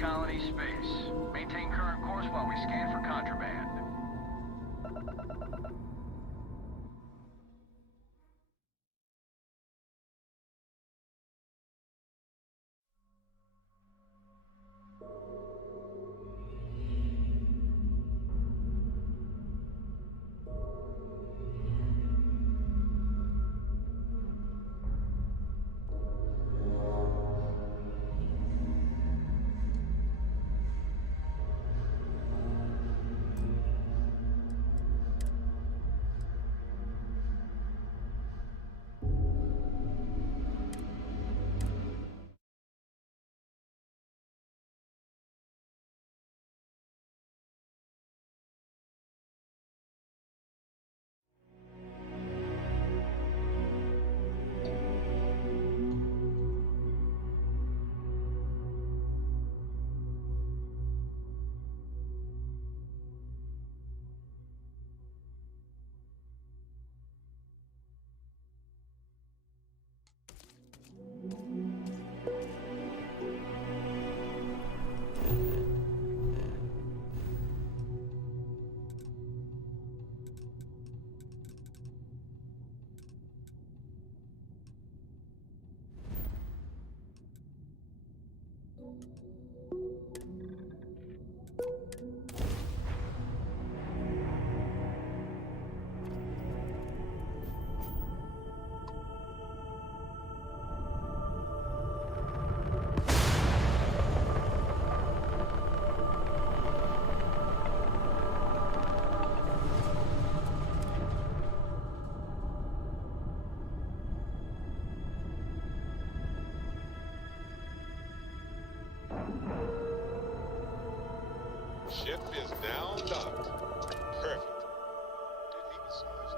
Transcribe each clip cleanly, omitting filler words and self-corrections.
Colony space. Maintain current course while we scan for contraband. Ship is now docked. Perfect. Didn't even snooze.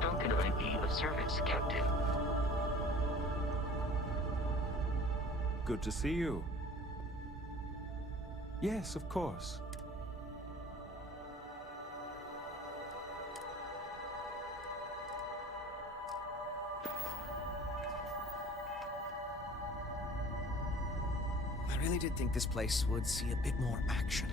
How can I be of service, Captain? Good to see you. Yes, of course. I really did think this place would see a bit more action.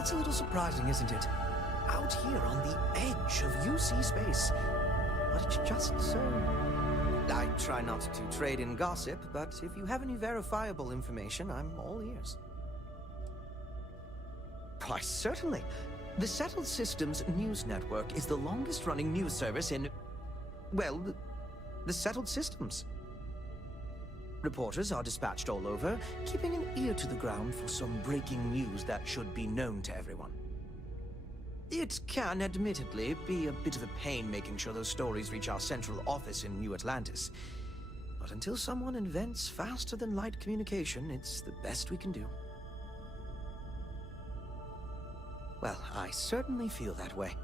It's a little surprising, isn't it? Out here on the edge of UC space. But it's just so. I try not to trade in gossip, but if you have any verifiable information, I'm all ears. Why, certainly. The Settled Systems News Network is the longest-running news service in... well, the Settled Systems. Reporters are dispatched all over, keeping an ear to the ground for some breaking news that should be known to everyone. It can, admittedly, be a bit of a pain making sure those stories reach our central office in New Atlantis. But until someone invents faster-than-light communication, it's the best we can do. Well, I certainly feel that way.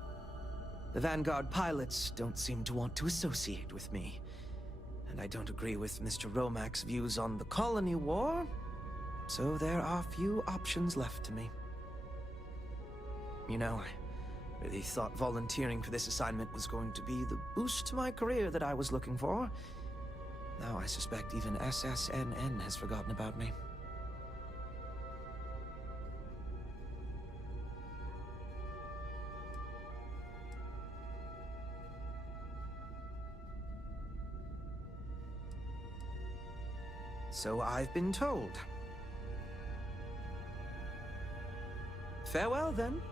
The Vanguard pilots don't seem to want to associate with me. And I don't agree with Mr. Romack's views on the colony war, so there are few options left to me. You know, I really thought volunteering for this assignment was going to be the boost to my career that I was looking for. Now I suspect even SSNN has forgotten about me. So I've been told. Farewell, then.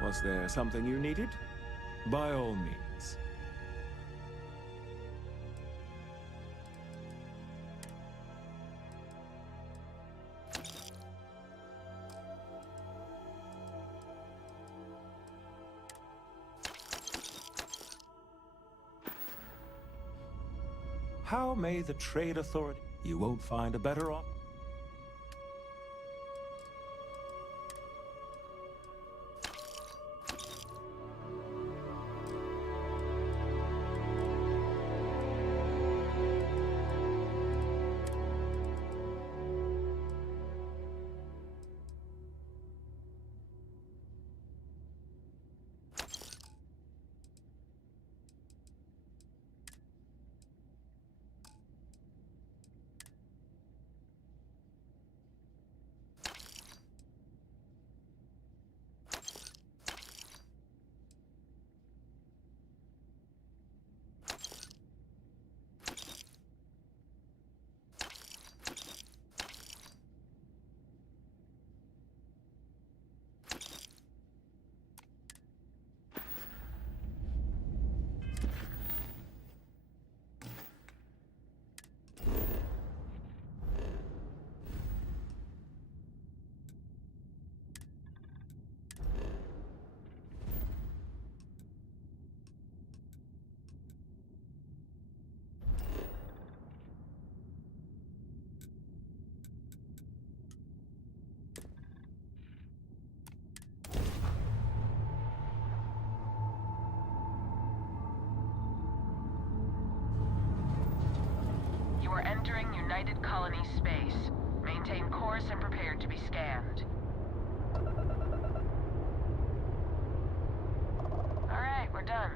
Was there something you needed? By all means. How may the Trade Authority... You won't find a better op... You are entering United Colony space. Maintain course and prepare to be scanned. Alright, we're done.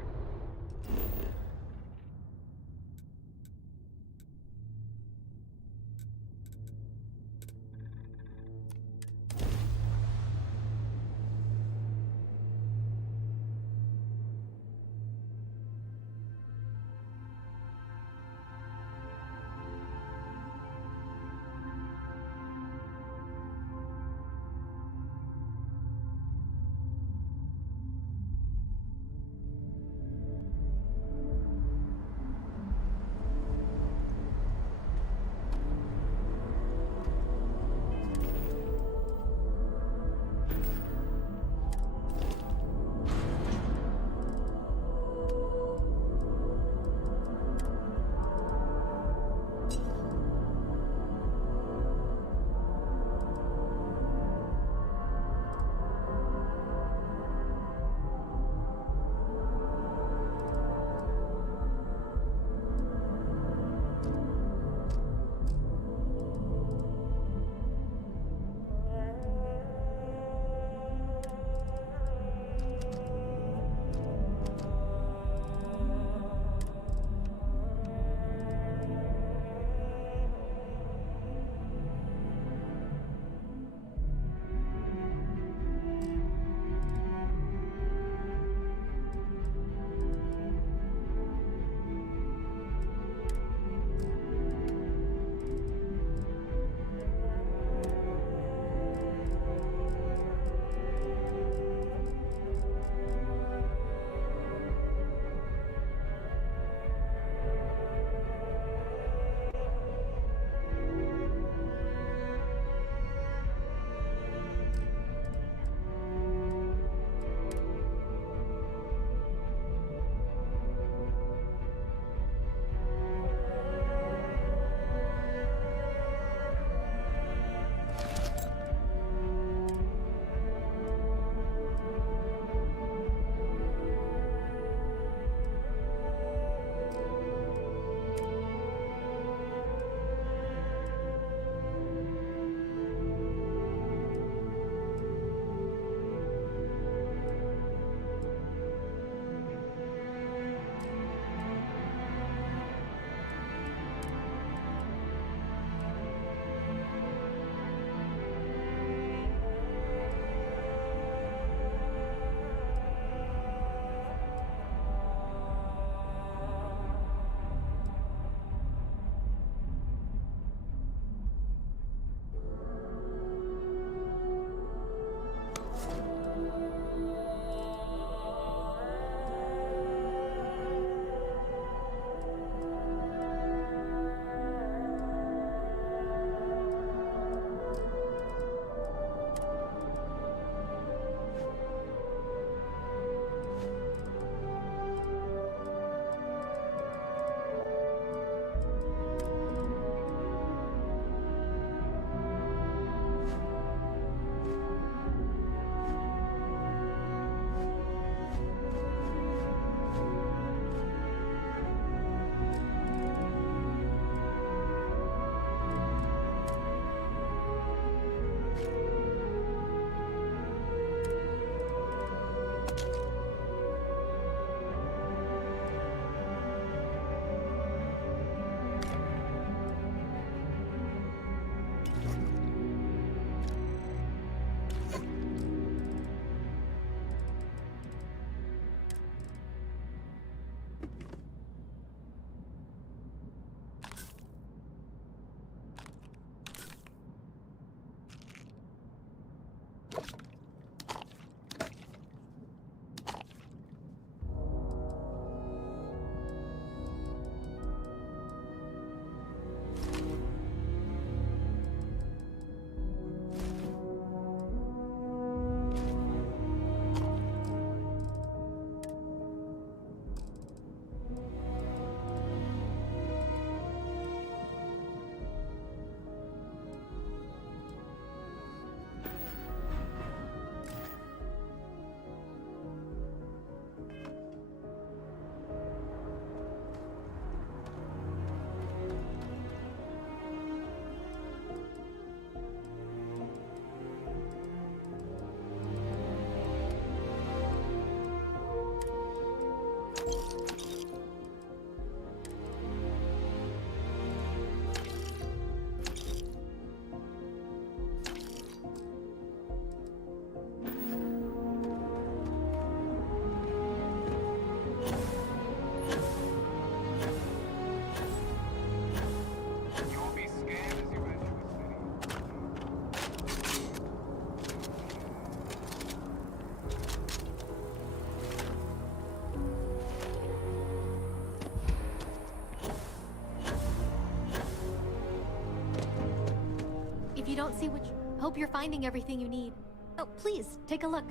don't see which... Hope you're finding everything you need. Oh, please, take a look.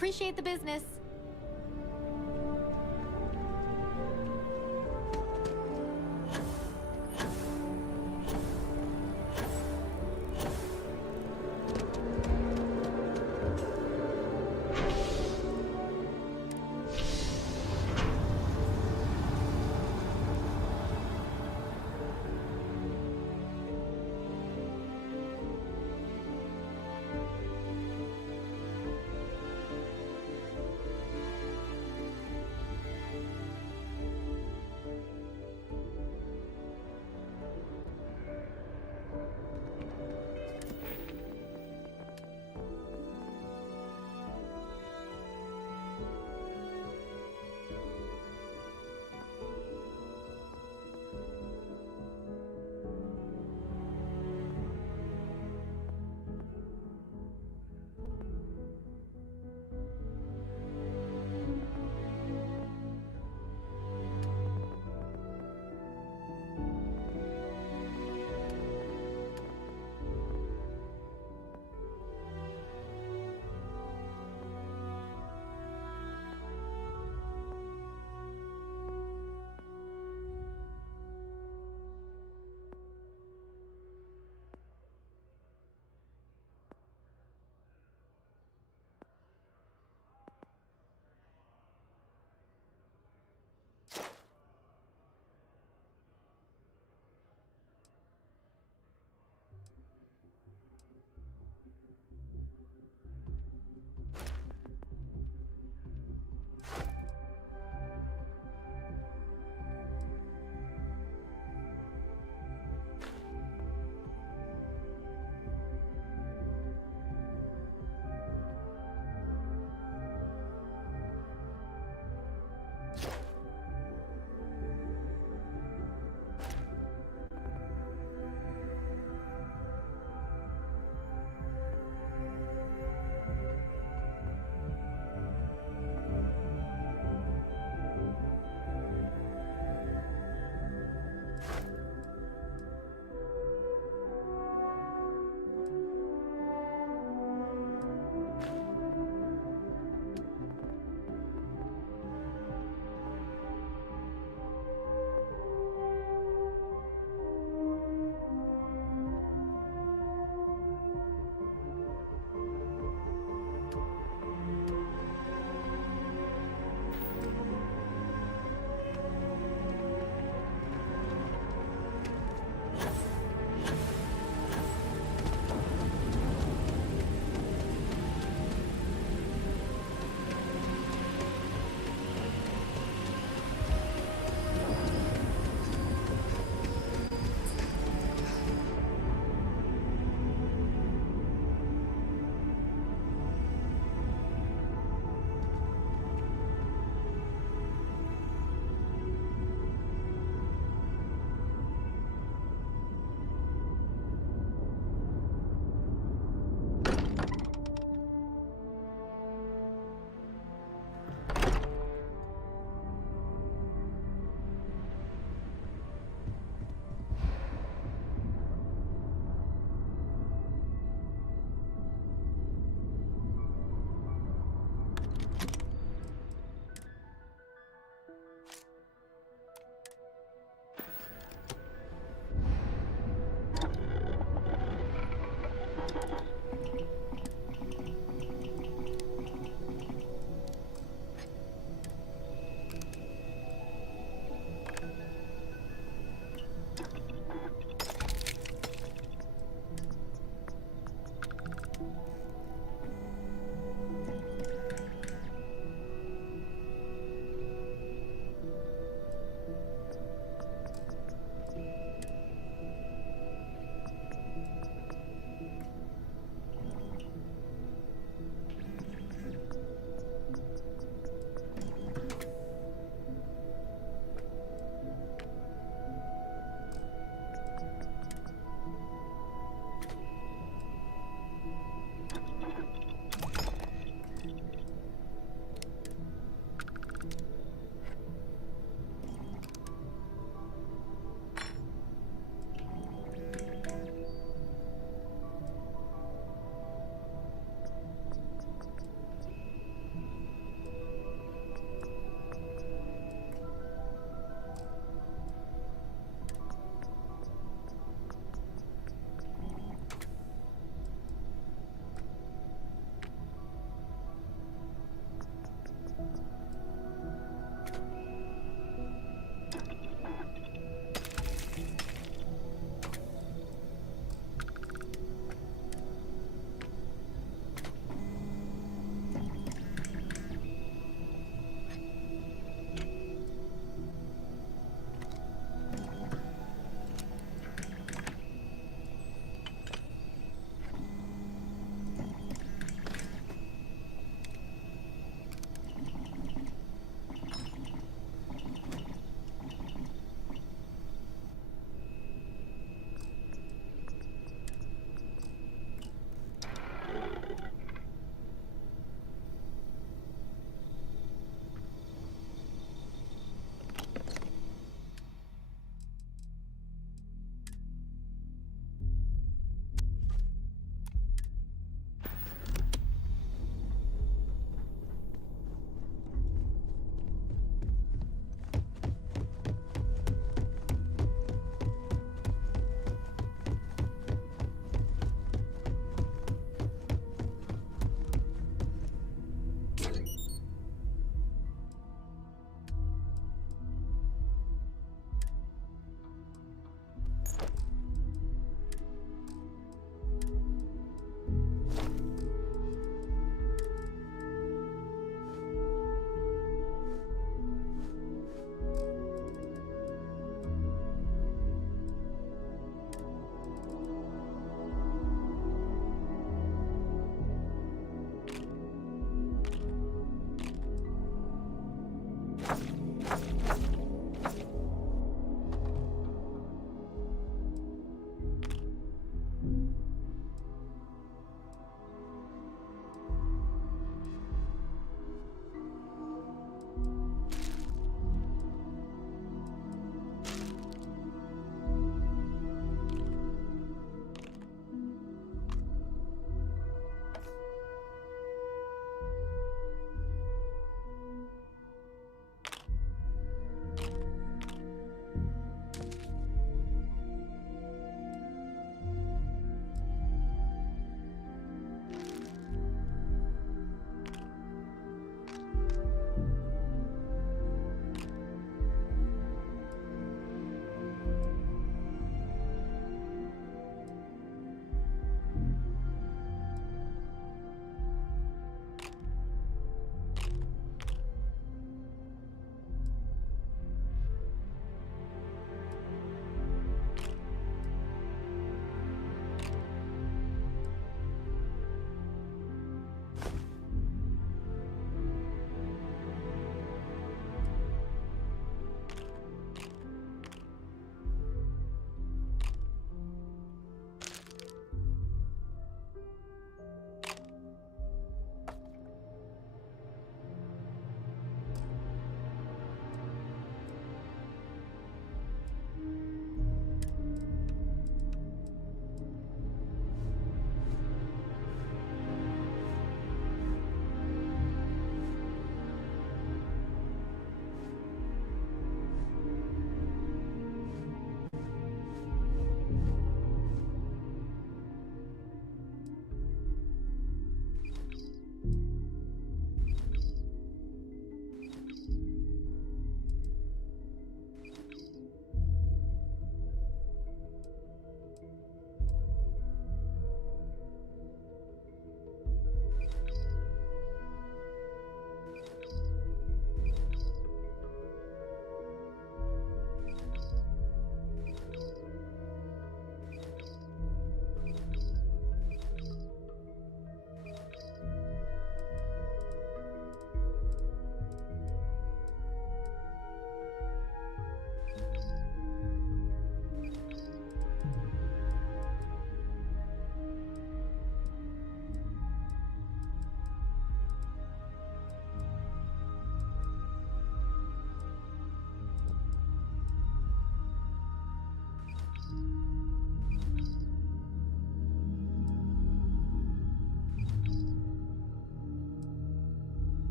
Appreciate the business.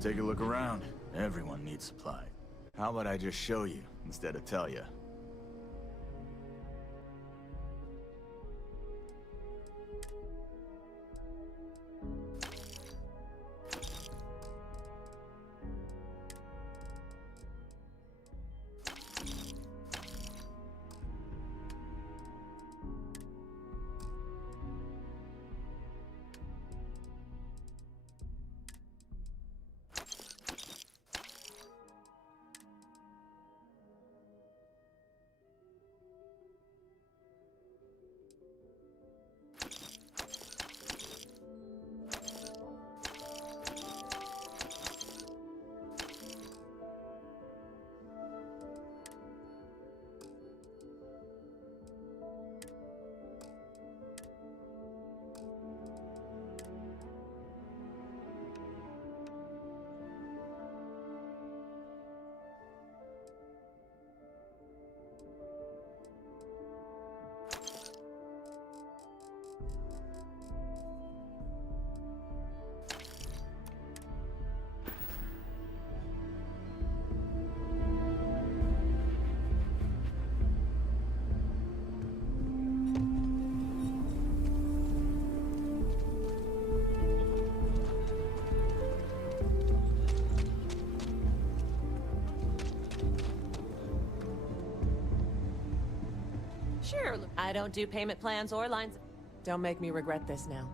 Take a look around. Everyone needs supply. How about I just show you instead of tell you? Sure, I don't do payment plans or lines. Don't make me regret this now.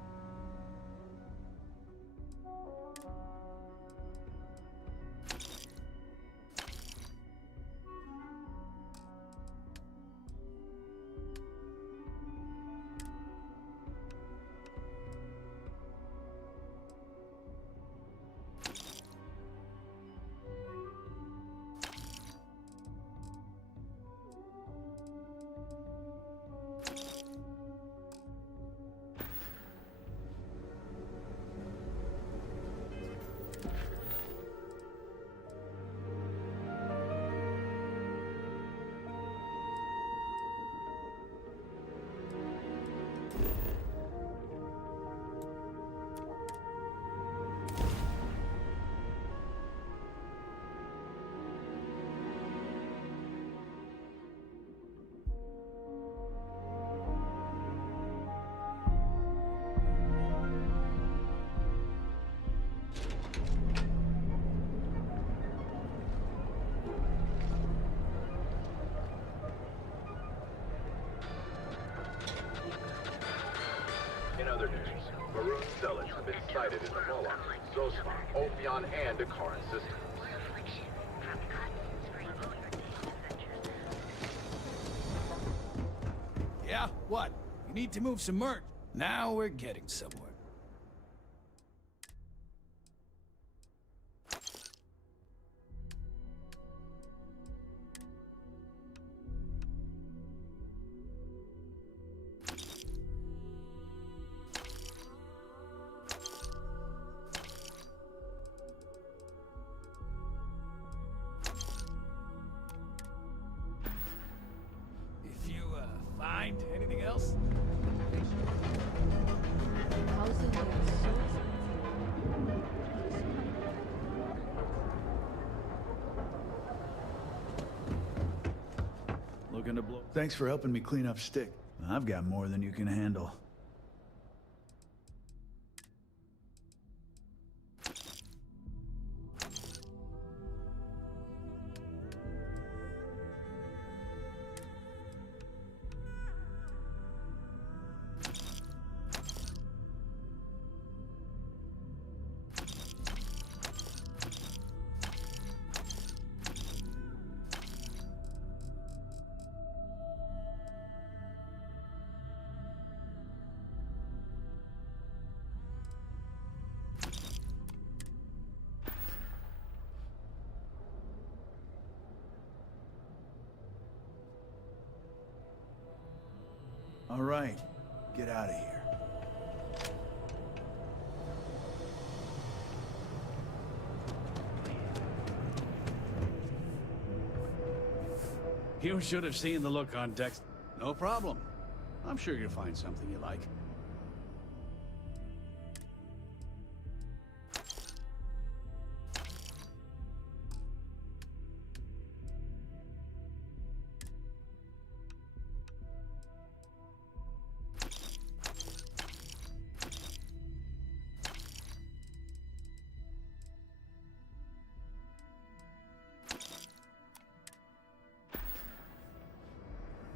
In other news, maroon zealots have been sighted in the Moloch, Zosma, Ophion, and Akaran systems. Yeah? What? You need to move some merch. Now we're getting somewhere. If you, find anything else? Looking to blow. Thanks for helping me clean up Stick. I've got more than you can handle. All right, get out of here. You should have seen the look on Dex. No problem. I'm sure you'll find something you like.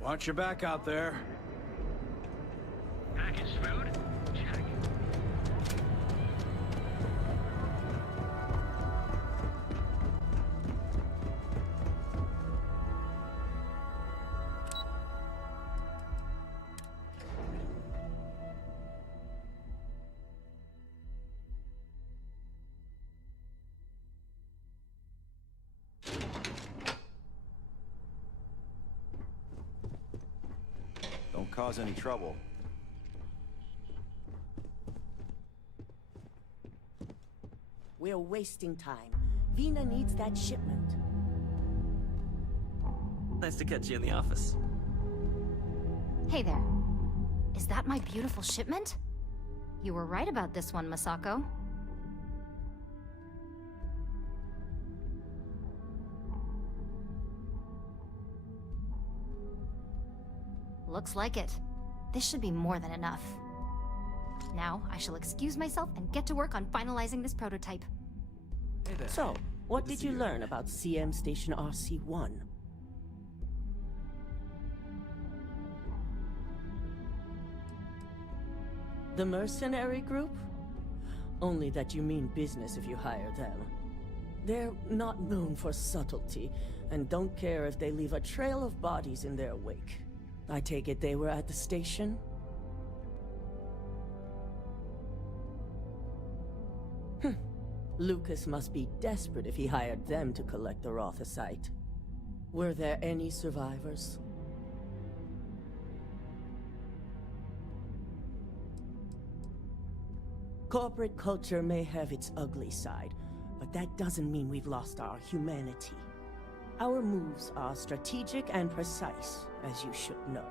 Watch your back out there. Package food? Check. Don't cause any trouble. We're wasting time. Vina needs that shipment. Nice to catch you in the office. Hey there. Is that my beautiful shipment? You were right about this one, Masako. Looks like it. This should be more than enough. Now, I shall excuse myself and get to work on finalizing this prototype. Hey there. So, what Good to did see you you. learn about CM Station RC-1? The mercenary group? Only that you mean business if you hire them. They're not known for subtlety, and don't care if they leave a trail of bodies in their wake. I take it they were at the station? Lucas must be desperate if he hired them to collect the Rothicite. Were there any survivors? Corporate culture may have its ugly side, but that doesn't mean we've lost our humanity. Our moves are strategic and precise, as you should know.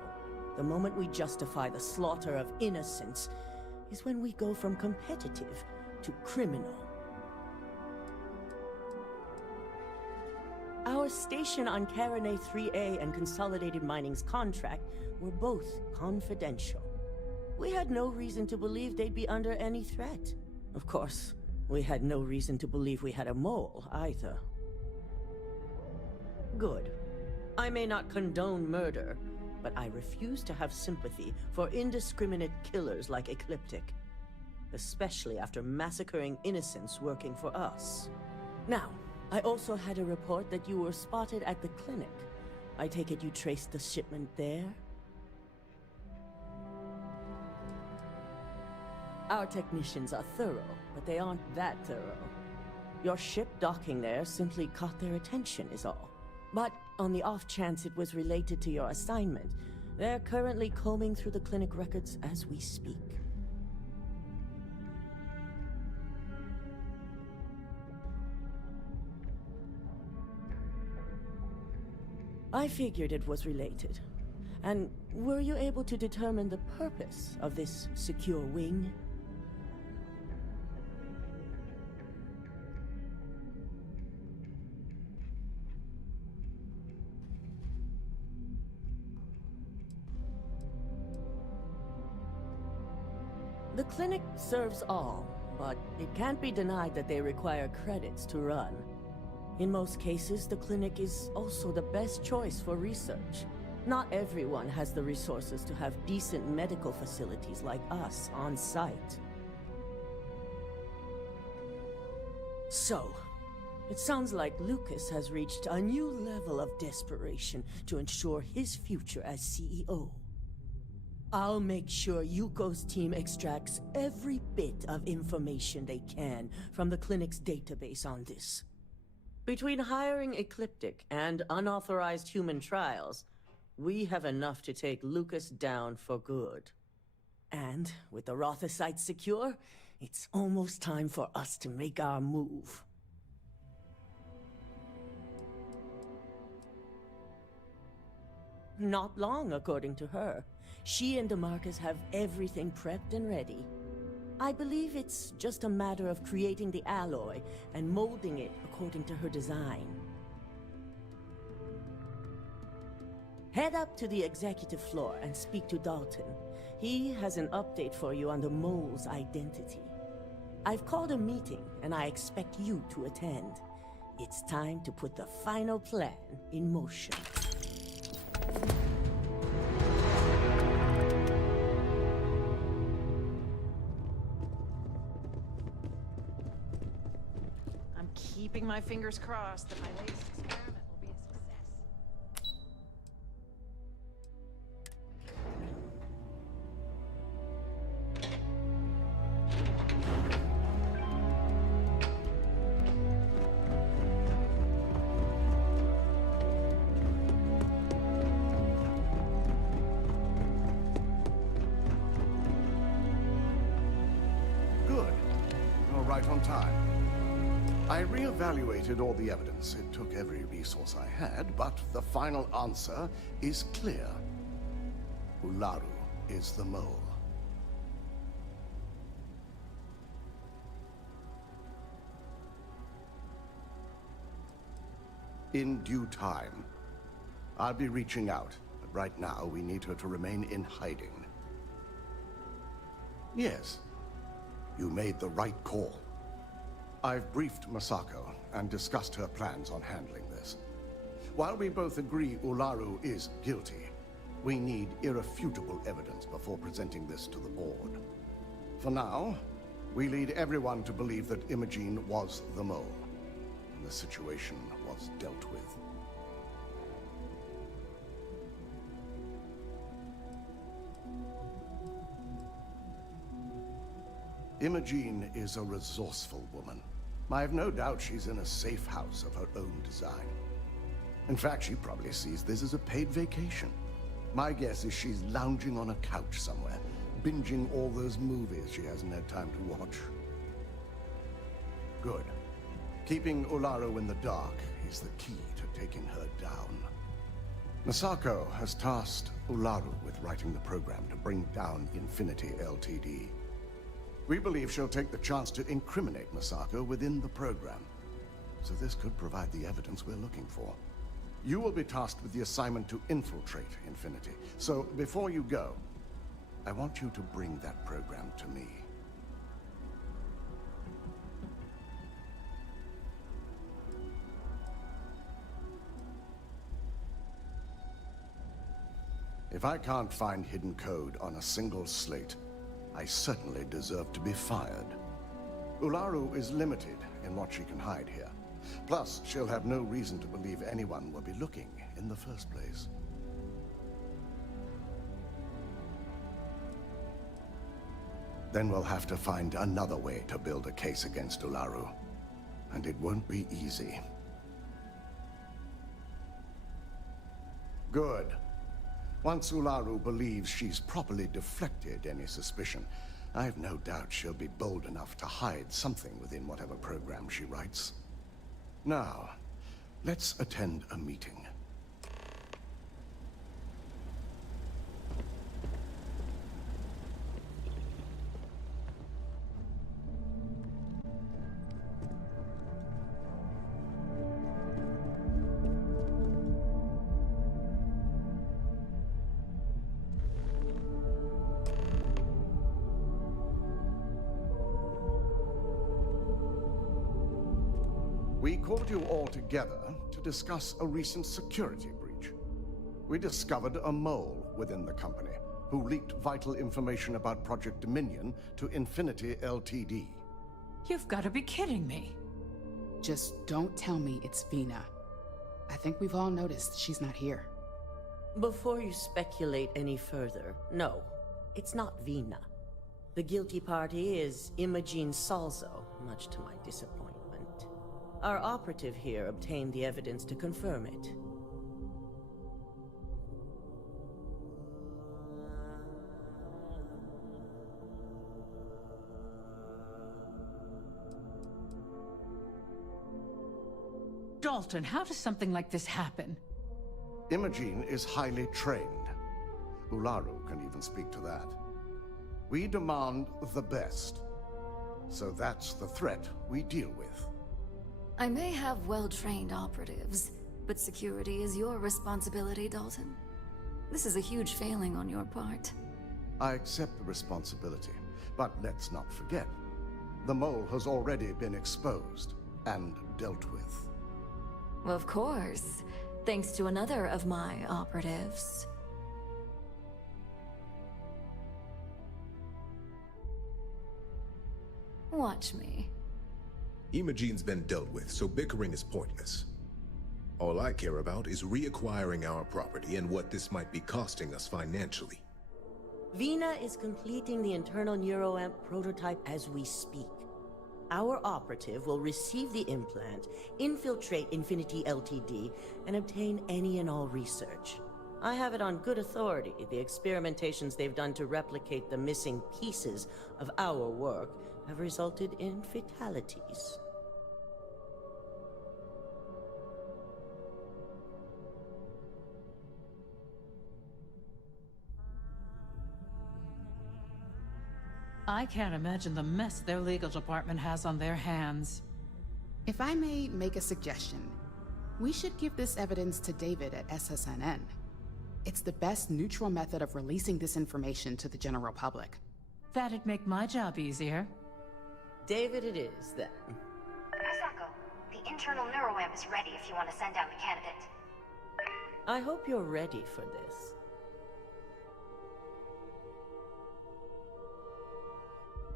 The moment we justify the slaughter of innocents is when we go from competitive to criminal. Our station on Carone 3A and Consolidated Mining's contract were both confidential. We had no reason to believe they'd be under any threat. Of course, we had no reason to believe we had a mole, either. Good. I may not condone murder, but I refuse to have sympathy for indiscriminate killers like Ecliptic. Especially after massacring innocents working for us. Now, I also had a report that you were spotted at the clinic. I take it you traced the shipment there? Our technicians are thorough, but they aren't that thorough. Your ship docking there simply caught their attention is all. But on the off chance it was related to your assignment, they're currently combing through the clinic records as we speak. I figured it was related. And were you able to determine the purpose of this secure wing? The clinic serves all, but it can't be denied that they require credits to run. In most cases, the clinic is also the best choice for research. Not everyone has the resources to have decent medical facilities like us on site. So, it sounds like Lucas has reached a new level of desperation to ensure his future as CEO. I'll make sure Yuko's team extracts every bit of information they can from the clinic's database on this. Between hiring Ecliptic and unauthorized human trials, we have enough to take Lucas down for good. And with the Rothicite secure, it's almost time for us to make our move. Not long, according to her. She and DeMarcus have everything prepped and ready. I believe it's just a matter of creating the alloy and molding it according to her design. Head up to the executive floor and speak to Dalton. He has an update for you on the mole's identity. I've called a meeting, and I expect you to attend. It's time to put the final plan in motion. I'm keeping my fingers crossed that my latest experiment will be a success. Good. You're right on time. I re-evaluated all the evidence. It took every resource I had, but the final answer is clear. Ularu is the mole. In due time. I'll be reaching out, but right now we need her to remain in hiding. Yes, you made the right call. I've briefed Masako and discussed her plans on handling this. While we both agree Ularu is guilty, we need irrefutable evidence before presenting this to the board. For now, we lead everyone to believe that Imogene was the mole, and the situation was dealt with. Imogene is a resourceful woman. I have no doubt she's in a safe house of her own design. In fact, she probably sees this as a paid vacation. My guess is she's lounging on a couch somewhere, binging all those movies she hasn't had time to watch. Good. Keeping Ularu in the dark is the key to taking her down. Masako has tasked Ularu with writing the program to bring down Infinity Ltd. We believe she'll take the chance to incriminate Masako within the program. So this could provide the evidence we're looking for. You will be tasked with the assignment to infiltrate Infinity. So before you go, I want you to bring that program to me. If I can't find hidden code on a single slate, I certainly deserve to be fired. Ularu is limited in what she can hide here. Plus, she'll have no reason to believe anyone will be looking in the first place. Then we'll have to find another way to build a case against Ularu. And it won't be easy. Good. Once Ularu believes she's properly deflected any suspicion, I have no doubt she'll be bold enough to hide something within whatever program she writes. Now, let's attend a meeting. We called you all together to discuss a recent security breach. We discovered a mole within the company who leaked vital information about Project Dominion to Infinity Ltd. You've got to be kidding me. Just don't tell me it's Vina. I think we've all noticed she's not here. Before you speculate any further, no, it's not Vina. The guilty party is Imogene Salzo, much to my disappointment. Our operative here obtained the evidence to confirm it. Dalton, how does something like this happen? Imogene is highly trained. Ularu can even speak to that. We demand the best. So that's the threat we deal with. I may have well-trained operatives, but security is your responsibility, Dalton. This is a huge failing on your part. I accept the responsibility, but let's not forget. The mole has already been exposed and dealt with. Of course, thanks to another of my operatives. Watch me. Imogene's been dealt with, so bickering is pointless. All I care about is reacquiring our property and what this might be costing us financially. Vina is completing the internal neuroamp prototype as we speak. Our operative will receive the implant, infiltrate Infinity Ltd, and obtain any and all research. I have it on good authority the experimentations they've done to replicate the missing pieces of our work have resulted in fatalities. I can't imagine the mess their legal department has on their hands. If I may make a suggestion, we should give this evidence to David at SSNN. It's the best neutral method of releasing this information to the general public. That'd make my job easier. David it is, then. Misako, the internal neuroamp is ready if you want to send down the candidate. I hope you're ready for this.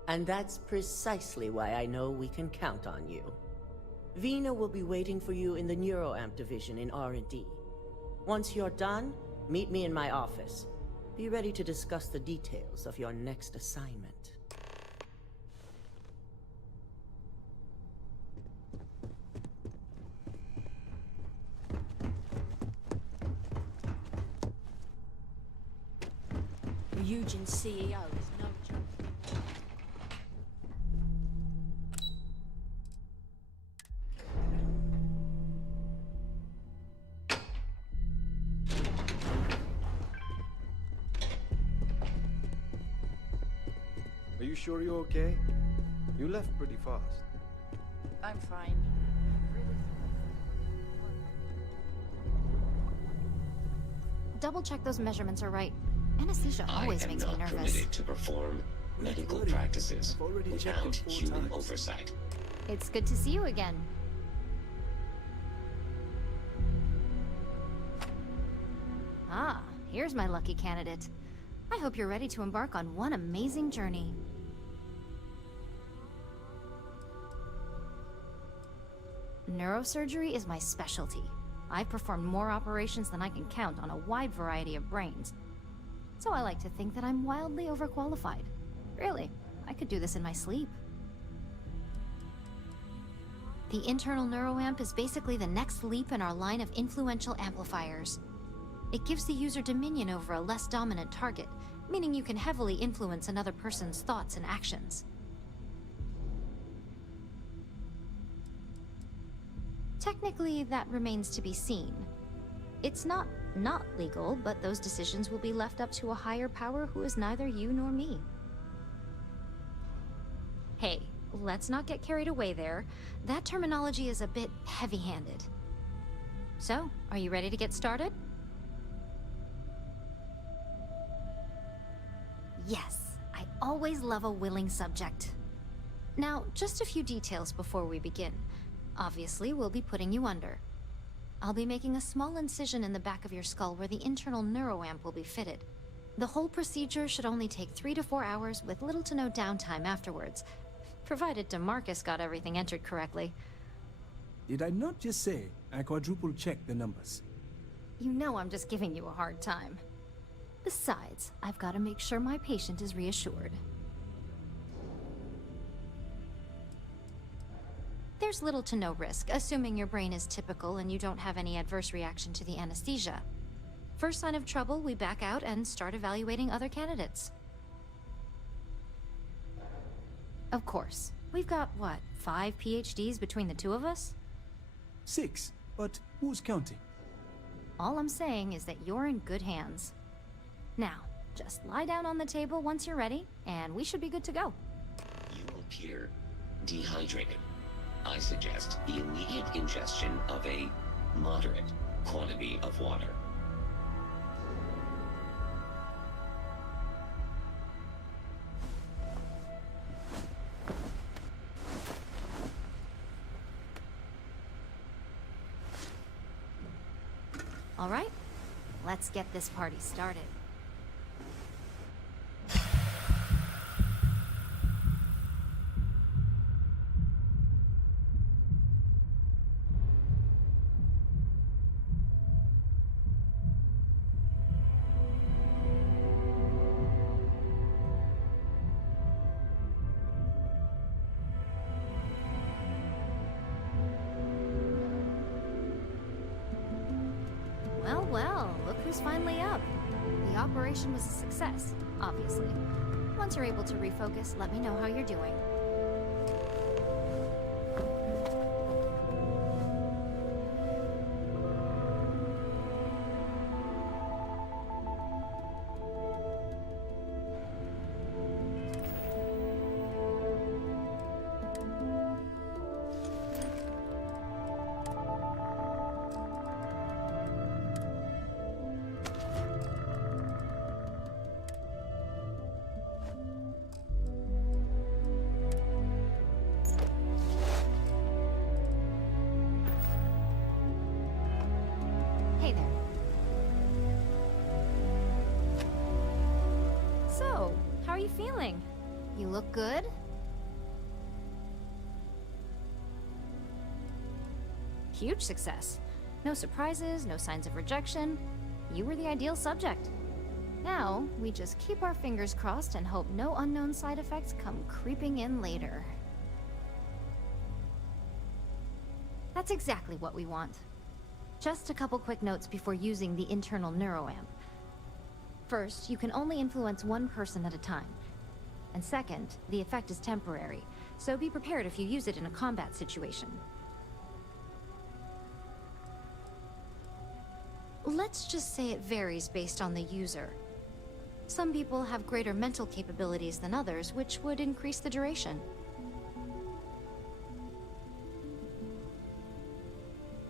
And that's precisely why I know we can count on you. Vina will be waiting for you in the neuroamp division in R&D. Once you're done, meet me in my office. Be ready to discuss the details of your next assignment. Eugen CEO is no joke. Are you sure you're okay? You left pretty fast. I'm fine. Double check those measurements are right. Anesthesia always makes me nervous. Permitted to perform medical practices without human oversight. It's good to see you again. Ah, here's my lucky candidate. I hope you're ready to embark on one amazing journey. Neurosurgery is my specialty. I've performed more operations than I can count on a wide variety of brains. So I like to think that I'm wildly overqualified. Really, I could do this in my sleep. The internal neuroamp is basically the next leap in our line of influential amplifiers. It gives the user dominion over a less dominant target, meaning you can heavily influence another person's thoughts and actions. Technically, that remains to be seen. It's not legal, but those decisions will be left up to a higher power who is neither you nor me. Hey, let's not get carried away there. That terminology is a bit heavy-handed. So, are you ready to get started? Yes, I always love a willing subject. Now, just a few details before we begin. Obviously, we'll be putting you under. I'll be making a small incision in the back of your skull where the internal neuroamp will be fitted. The whole procedure should only take 3 to 4 hours with little to no downtime afterwards, provided DeMarcus got everything entered correctly. Did I not just say I quadruple checked the numbers? You know I'm just giving you a hard time. Besides, I've got to make sure my patient is reassured. There's little to no risk, assuming your brain is typical and you don't have any adverse reaction to the anesthesia. First sign of trouble, we back out and start evaluating other candidates. Of course. We've got, what, 5 PhDs between the two of us? 6, but who's counting? All I'm saying is that you're in good hands. Now, just lie down on the table once you're ready, and we should be good to go. You appear dehydrated. I suggest the immediate ingestion of a moderate quantity of water. All right, let's get this party started. Well, well, look who's finally up. The operation was a success, obviously. Once you're able to refocus, let me know how you're doing. Hey there. So, how are you feeling? You look good? Huge success. No surprises, no signs of rejection. You were the ideal subject. Now, we just keep our fingers crossed and hope no unknown side effects come creeping in later. That's exactly what we want. Just a couple quick notes before using the internal neuroamp. First, you can only influence one person at a time. And second, the effect is temporary, so be prepared if you use it in a combat situation. Let's just say it varies based on the user. Some people have greater mental capabilities than others, which would increase the duration.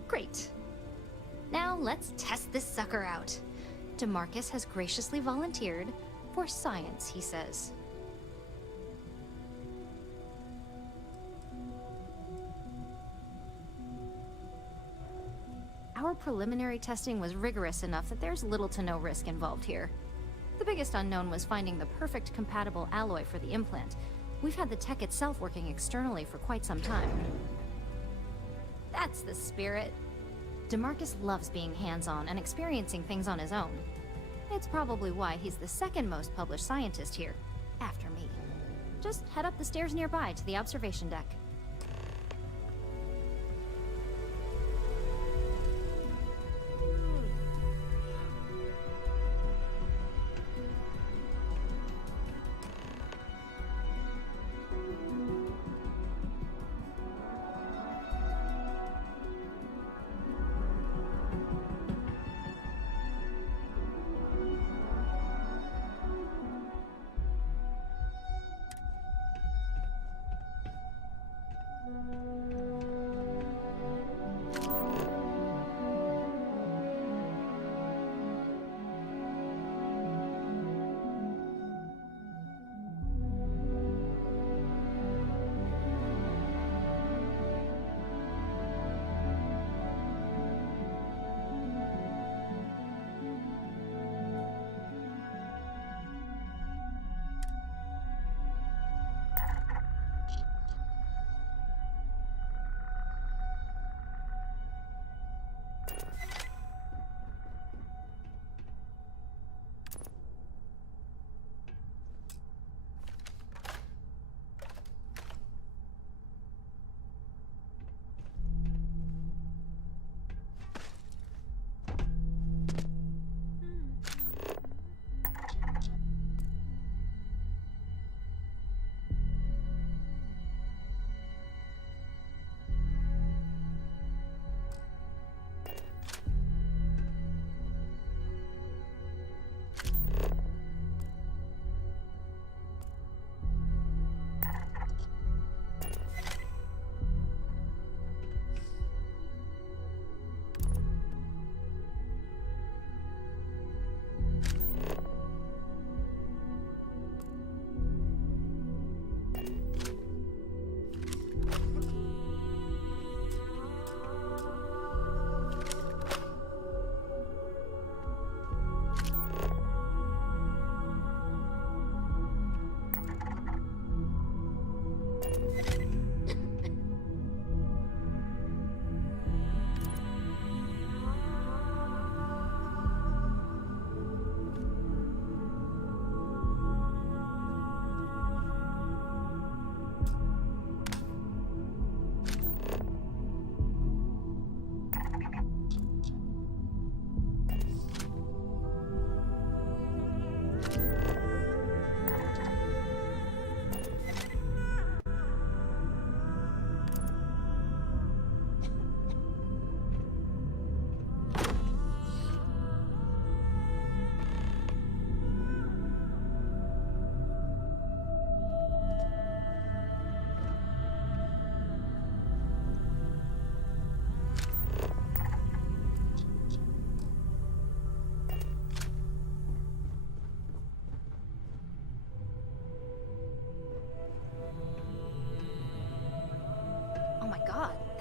Great. Now let's test this sucker out. DeMarcus has graciously volunteered for science, he says. Our preliminary testing was rigorous enough that there's little to no risk involved here. The biggest unknown was finding the perfect compatible alloy for the implant. We've had the tech itself working externally for quite some time. That's the spirit. DeMarcus loves being hands-on and experiencing things on his own. It's probably why he's the second most published scientist here, after me. Just head up the stairs nearby to the observation deck.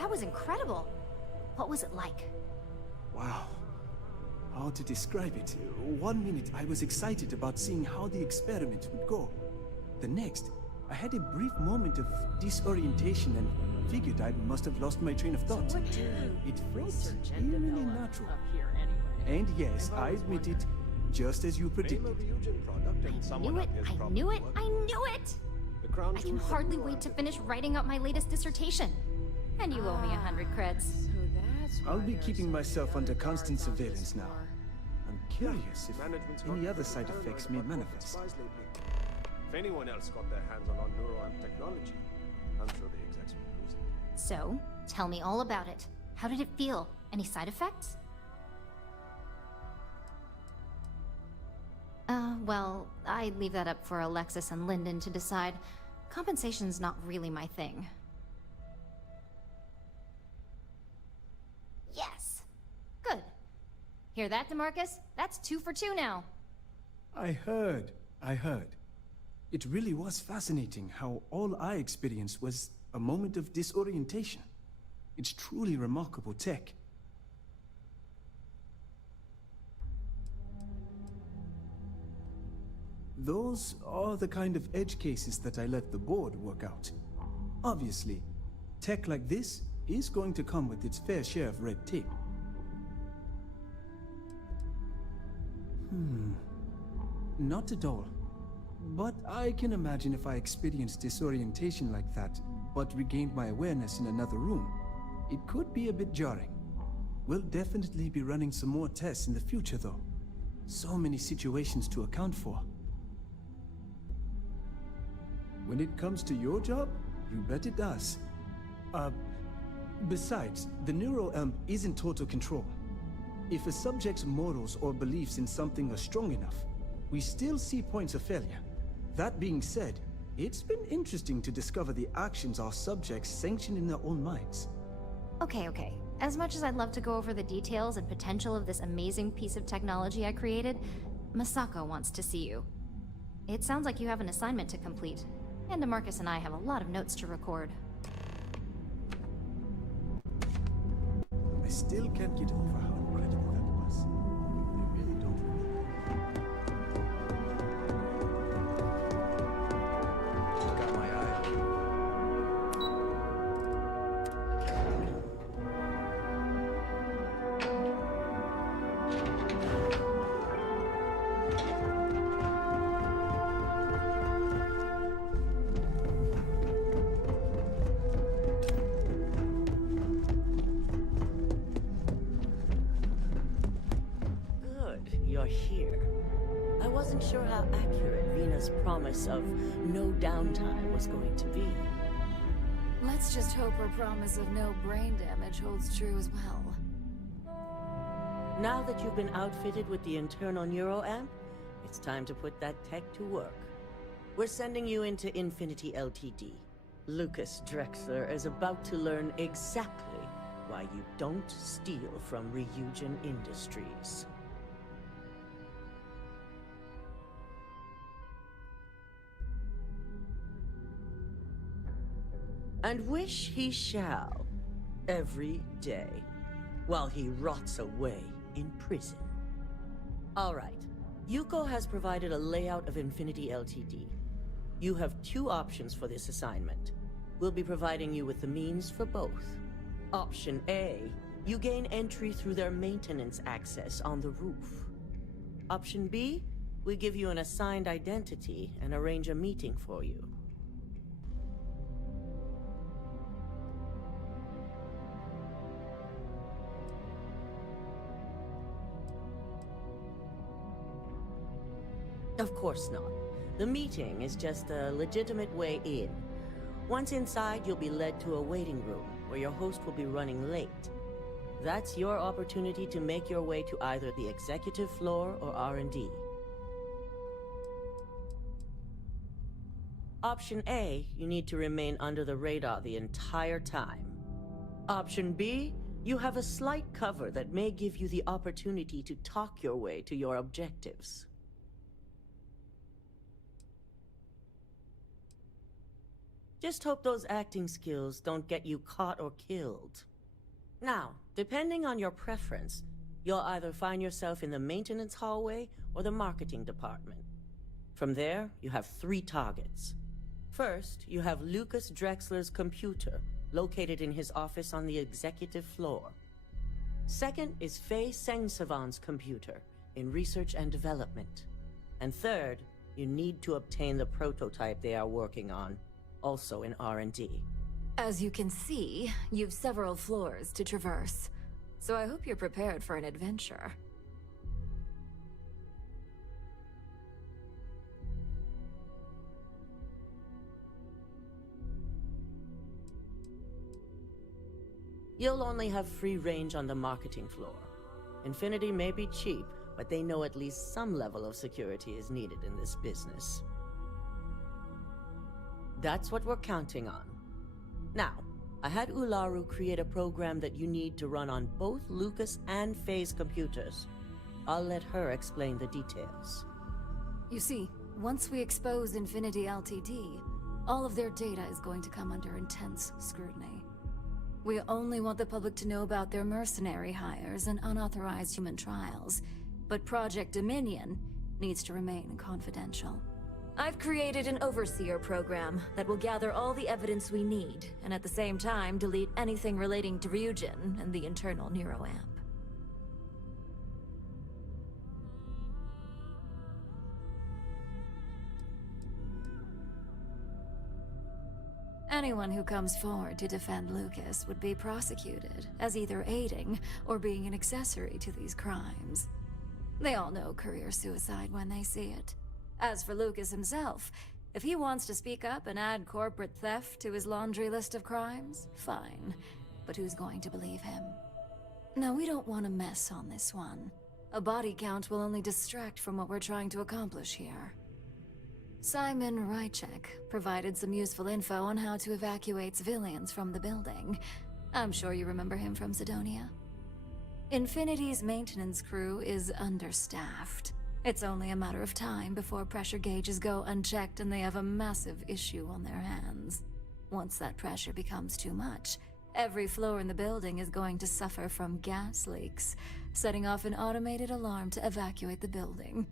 That was incredible. What was it like? Wow. How to describe it? 1 minute I was excited about seeing how the experiment would go. The next, I had a brief moment of disorientation and figured I must have lost my train of thought. So what do you It felt research and eerily develop natural. up here anyway? And yes, I admit it, just as you predicted. I knew it, I knew it, I knew it! I can hardly wait to finish writing up my latest dissertation. And you owe me 100 creds. So that's I'll why be there's keeping so myself many under other constant guards on this surveillance now. floor. I'm curious if any other side effects may manifest. If anyone else got their hands on our neuroamp technology, I'm sure the execs would lose it. So, tell me all about it. How did it feel? Any side effects? Well, I'd leave that up for Alexis and Lyndon to decide. Compensation's not really my thing. Yes! Good. Hear that, DeMarcus? That's 2 for 2 now. I heard. It really was fascinating how all I experienced was a moment of disorientation. It's truly remarkable tech. Those are the kind of edge cases that I let the board work out. Obviously, tech like this is going to come with its fair share of red tape. Not at all. But I can imagine if I experienced disorientation like that, but regained my awareness in another room, it could be a bit jarring. We'll definitely be running some more tests in the future, though. So many situations to account for. When it comes to your job, you bet it does. Besides, the neuroamp isn't total control. If a subject's morals or beliefs in something are strong enough, we still see points of failure. That being said, it's been interesting to discover the actions our subjects sanction in their own minds. Okay. As much as I'd love to go over the details and potential of this amazing piece of technology I created, Masako wants to see you. It sounds like you have an assignment to complete, and DeMarcus and I have a lot of notes to record. I still can't get over how incredible that was. I really don't. Got my eye on you. You're here. I wasn't sure how accurate Vina's promise of no downtime was going to be. Let's just hope her promise of no brain damage holds true as well. Now that you've been outfitted with the internal neuroamp, it's time to put that tech to work. We're sending you into Infinity Ltd. Lucas Drexler is about to learn exactly why you don't steal from Ryujin Industries. And wish he shall, every day, while he rots away in prison. All right, Yuko has provided a layout of Infinity Ltd. You have 2 options for this assignment. We'll be providing you with the means for both. Option A, you gain entry through their maintenance access on the roof. Option B, we give you an assigned identity and arrange a meeting for you. Of course not. The meeting is just a legitimate way in. Once inside, you'll be led to a waiting room, where your host will be running late. That's your opportunity to make your way to either the executive floor or R&D. Option A, you need to remain under the radar the entire time. Option B, you have a slight cover that may give you the opportunity to talk your way to your objectives. Just hope those acting skills don't get you caught or killed. Now, depending on your preference, you'll either find yourself in the maintenance hallway or the marketing department. From there, you have 3 targets. First, you have Lucas Drexler's computer, located in his office on the executive floor. Second is Faye Sengsavan's computer, in research and development. And third, you need to obtain the prototype they are working on, also in R&D. As you can see, you've several floors to traverse, so I hope you're prepared for an adventure. You'll only have free range on the marketing floor. Infinity may be cheap, but they know at least some level of security is needed in this business. That's what we're counting on. Now, I had Ularu create a program that you need to run on both Lucas and Faye's computers. I'll let her explain the details. You see, once we expose Infinity Ltd, all of their data is going to come under intense scrutiny. We only want the public to know about their mercenary hires and unauthorized human trials, but Project Dominion needs to remain confidential. I've created an overseer program that will gather all the evidence we need, and at the same time delete anything relating to Ryujin and the internal neuroamp. Anyone who comes forward to defend Lucas would be prosecuted as either aiding or being an accessory to these crimes. They all know career suicide when they see it. As for Lucas himself, if he wants to speak up and add corporate theft to his laundry list of crimes, fine. But who's going to believe him? No, we don't want to mess on this one. A body count will only distract from what we're trying to accomplish here. Simon Rychek provided some useful info on how to evacuate civilians from the building. I'm sure you remember him from Sidonia. Infinity's maintenance crew is understaffed. It's only a matter of time before pressure gauges go unchecked and they have a massive issue on their hands. Once that pressure becomes too much, every floor in the building is going to suffer from gas leaks, setting off an automated alarm to evacuate the building.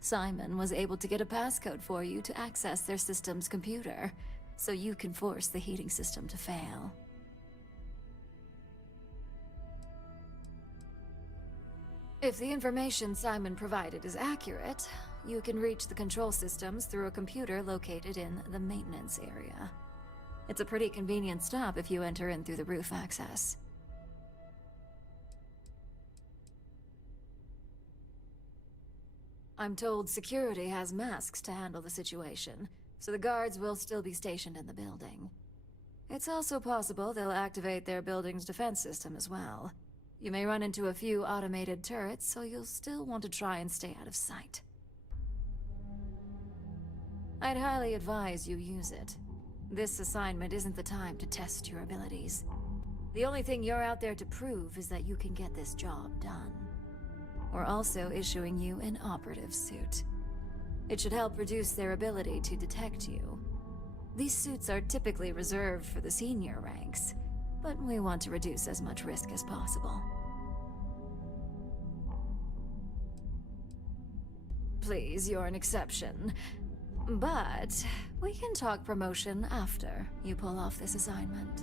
Simon was able to get a passcode for you to access their system's computer, so you can force the heating system to fail. If the information Simon provided is accurate, you can reach the control systems through a computer located in the maintenance area. It's a pretty convenient stop if you enter in through the roof access. I'm told security has masks to handle the situation, so the guards will still be stationed in the building. It's also possible they'll activate their building's defense system as well. You may run into a few automated turrets, so you'll still want to try and stay out of sight. I'd highly advise you use it. This assignment isn't the time to test your abilities. The only thing you're out there to prove is that you can get this job done. We're also issuing you an operative suit. It should help reduce their ability to detect you. These suits are typically reserved for the senior ranks, but we want to reduce as much risk as possible. Please, you're an exception. But we can talk promotion after you pull off this assignment.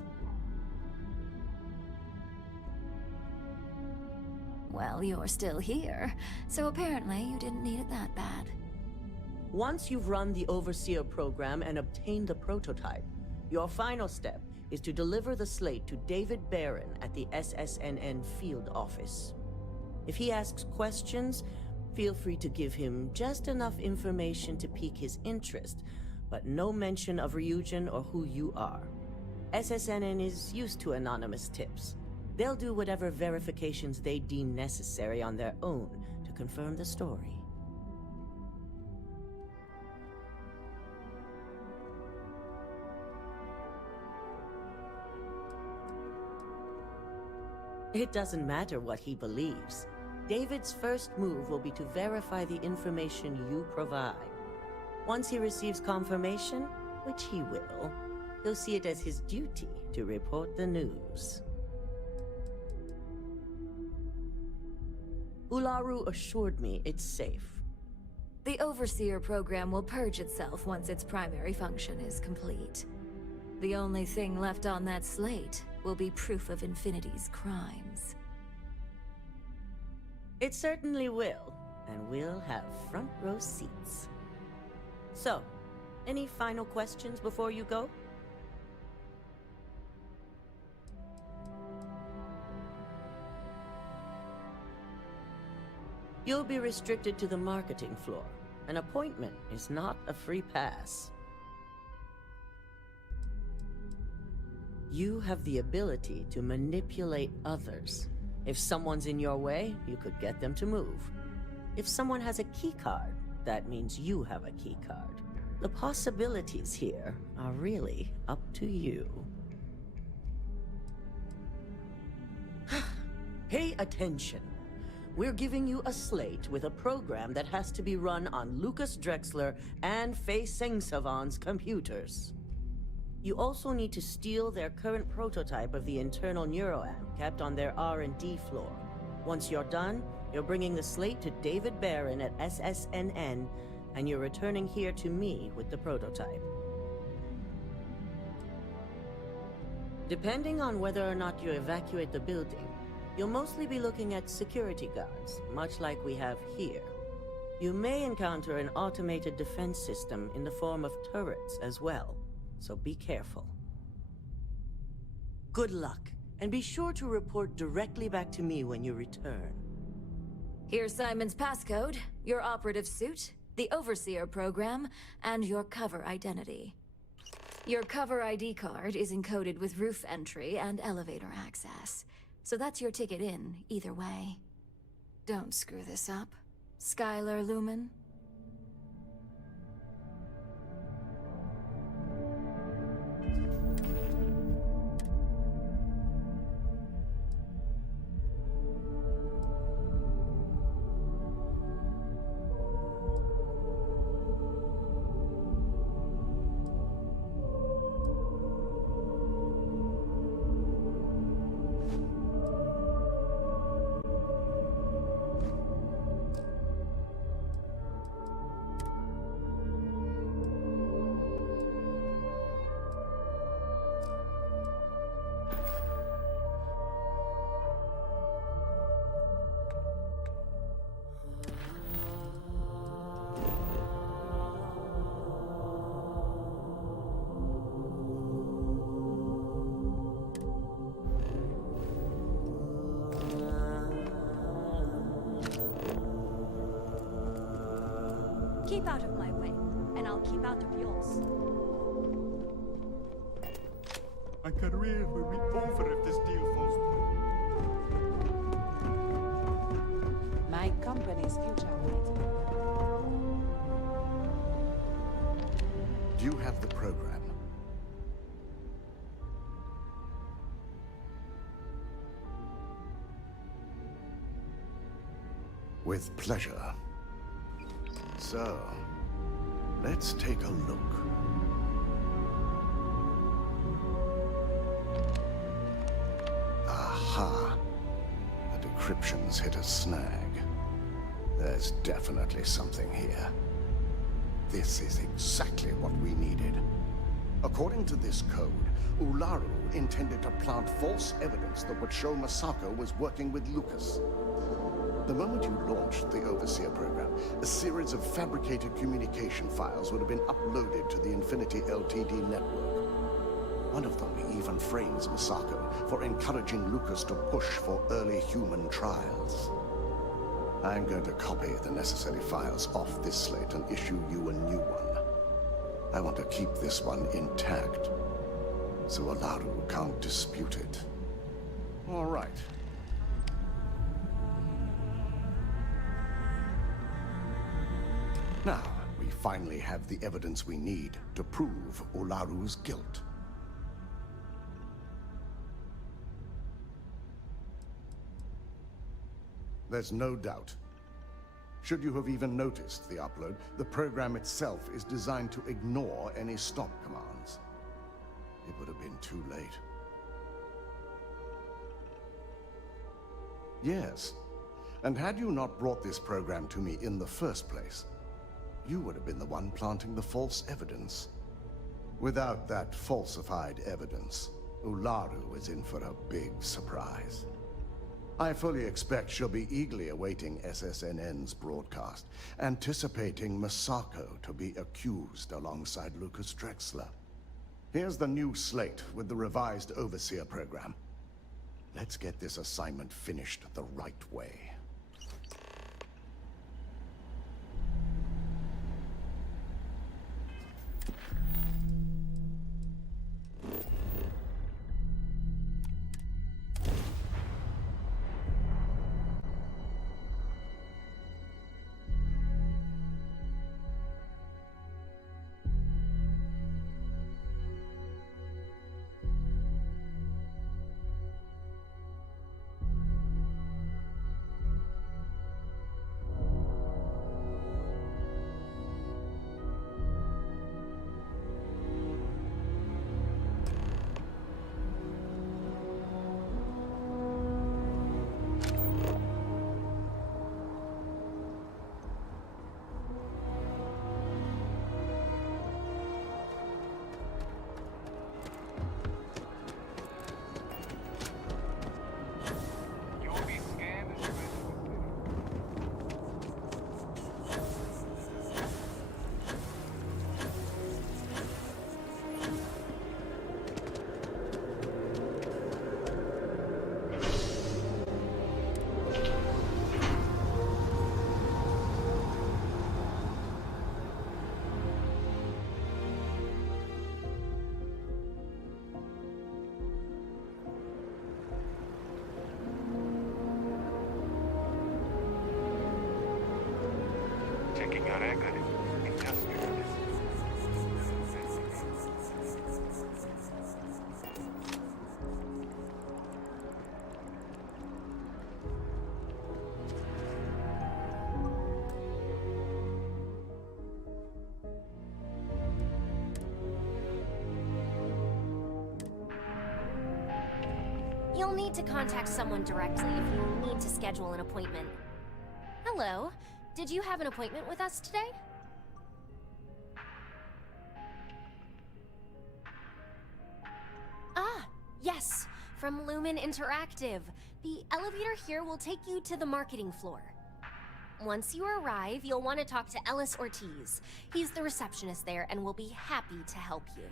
Well, you're still here, so apparently you didn't need it that bad. Once you've run the Overseer program and obtained the prototype, your final step is to deliver the slate to David Barron at the SSNN field office. If he asks questions, feel free to give him just enough information to pique his interest, but no mention of Ryujin or who you are. SSNN is used to anonymous tips. They'll do whatever verifications they deem necessary on their own to confirm the story. It doesn't matter what he believes. David's first move will be to verify the information you provide. Once he receives confirmation, which he will, he'll see it as his duty to report the news. Ularu assured me it's safe. The Overseer program will purge itself once its primary function is complete. The only thing left on that slate will be proof of Infinity's crimes. It certainly will, and we'll have front row seats. So, any final questions before you go? You'll be restricted to the marketing floor. An appointment is not a free pass. You have the ability to manipulate others. If someone's in your way, you could get them to move. If someone has a keycard, that means you have a keycard. The possibilities here are really up to you. Pay attention. We're giving you a slate with a program that has to be run on Lucas Drexler and Faye Sengsavan's computers. You also need to steal their current prototype of the internal neuroamp kept on their R&D floor. Once you're done, you're bringing the slate to David Barron at SSNN, and you're returning here to me with the prototype. Depending on whether or not you evacuate the building, you'll mostly be looking at security guards, much like we have here. You may encounter an automated defense system in the form of turrets as well, so be careful. Good luck, and be sure to report directly back to me when you return. Here's Simon's passcode, your operative suit, the Overseer program, and your cover identity. Your cover ID card is encoded with roof entry and elevator access. So that's your ticket in, either way. Don't screw this up, Skylar Lumen. Keep out of my way, and I'll keep out of yours. My career will be over if this deal falls through. My company's future. Do you have the program? With pleasure. So, let's take a look. Aha! The decryption's hit a snag. There's definitely something here. This is exactly what we needed. According to this code, Ularu intended to plant false evidence that would show Masako was working with Lucas. The moment you launched the Overseer program, a series of fabricated communication files would have been uploaded to the Infinity Ltd network. One of them even frames Masako for encouraging Lucas to push for early human trials. I'm going to copy the necessary files off this slate and issue you a new one. I want to keep this one intact, so Ularu can't dispute it. All right. Now, we finally have the evidence we need to prove Ularu's guilt. There's no doubt. Should you have even noticed the upload, the program itself is designed to ignore any stop commands. it would have been too late. Yes, and had you not brought this program to me in the first place, you would have been the one planting the false evidence. Without that falsified evidence, Ularu is in for a big surprise. I fully expect she'll be eagerly awaiting SSNN's broadcast, anticipating Masako to be accused alongside Lucas Drexler. Here's the new slate with the revised Overseer program. Let's get this assignment finished the right way. Checking your record in just minutes. You'll need to contact someone directly if you need to schedule an appointment. Hello. Did you have an appointment with us today? Ah, yes, from Lumen Interactive. The elevator here will take you to the marketing floor. Once you arrive, you'll want to talk to Ellis Ortiz. He's the receptionist there and will be happy to help you.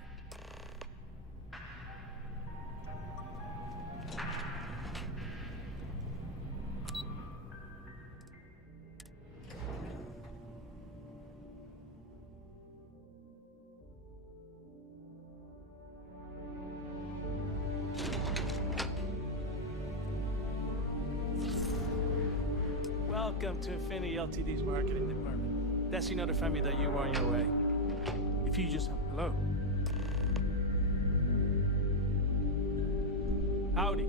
Welcome to Infinity Ltd's marketing department. Desi notified me that you were on your way. If you just... Hello? Howdy.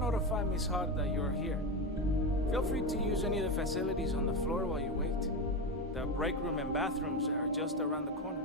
Notify Miss Hart that you're here. Feel free to use any of the facilities on the floor while you wait. The break room and bathrooms are just around the corner.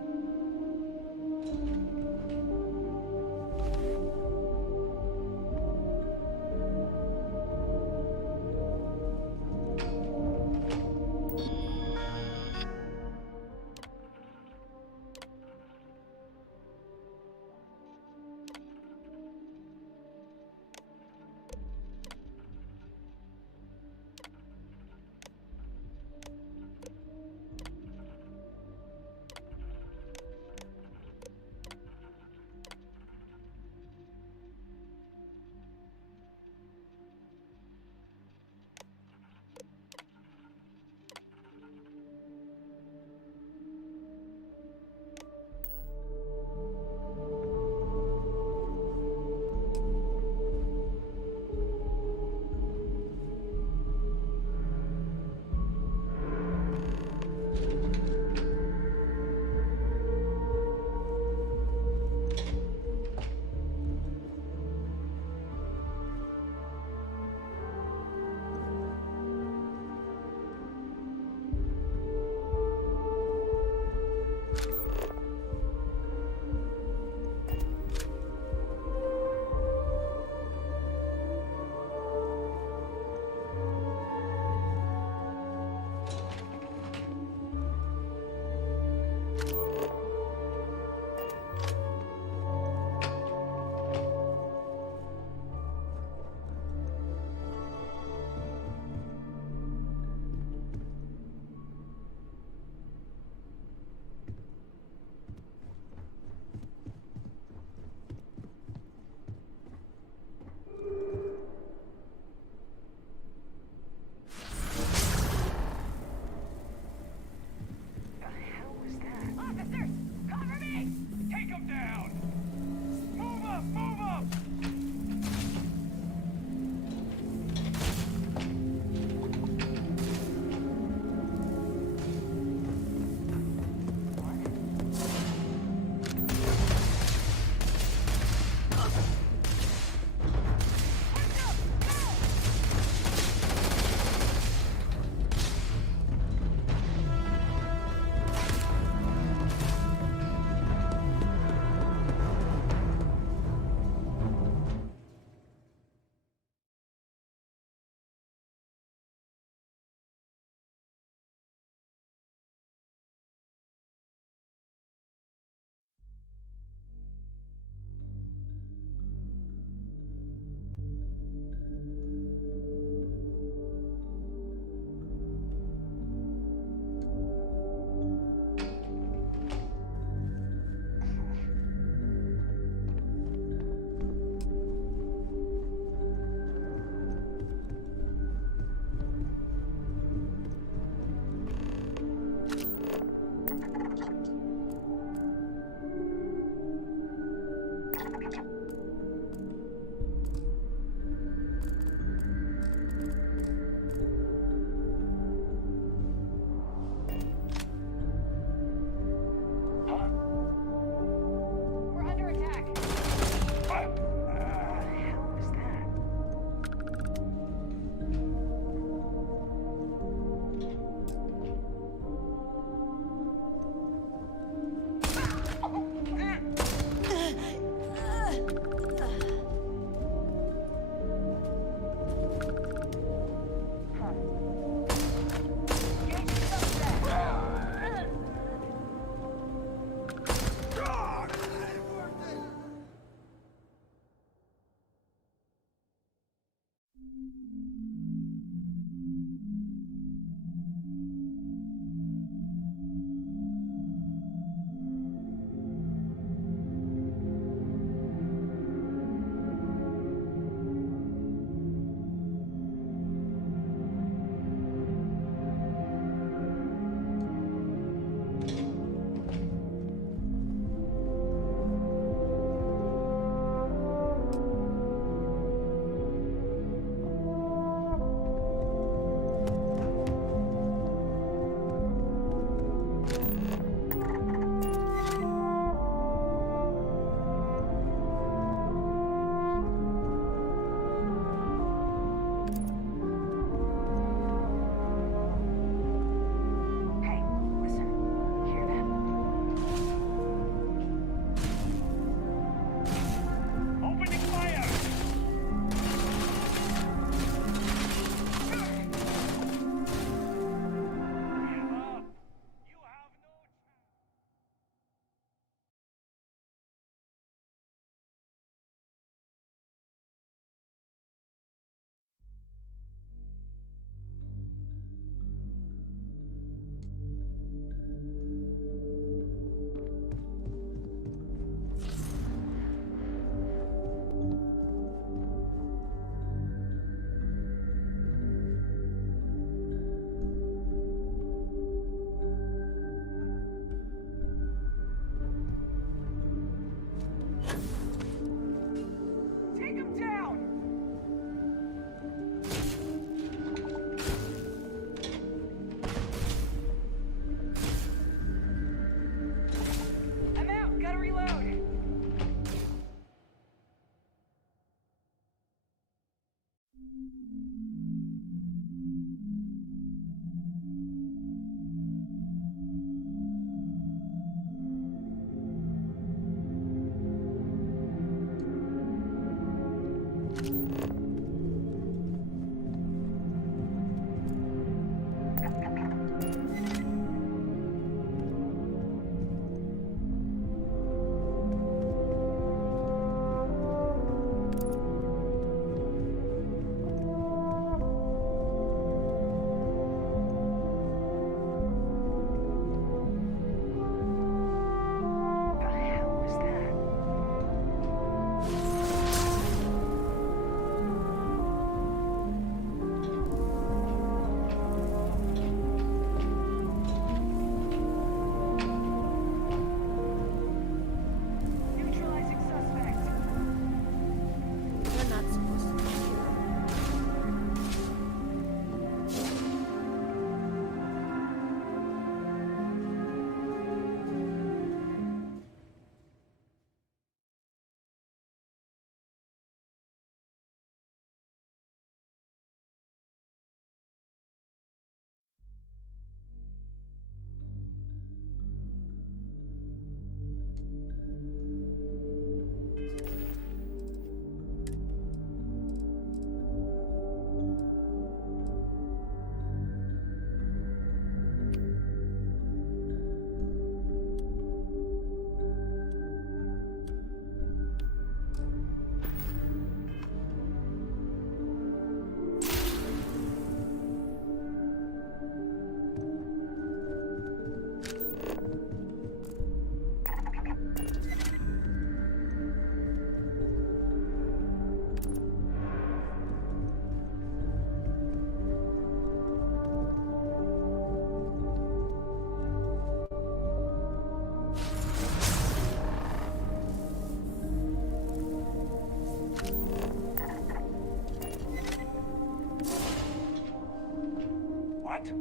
What?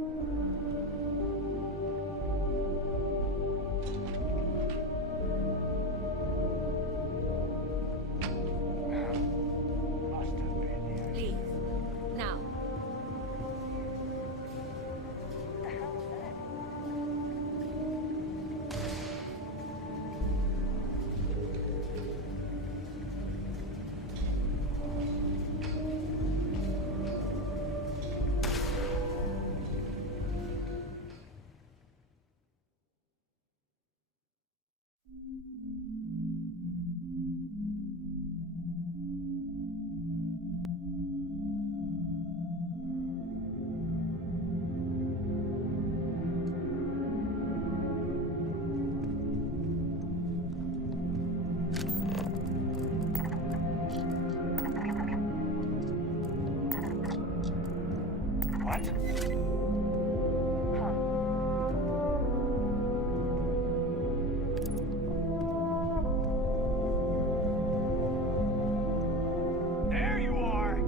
Leave. Now. There you are!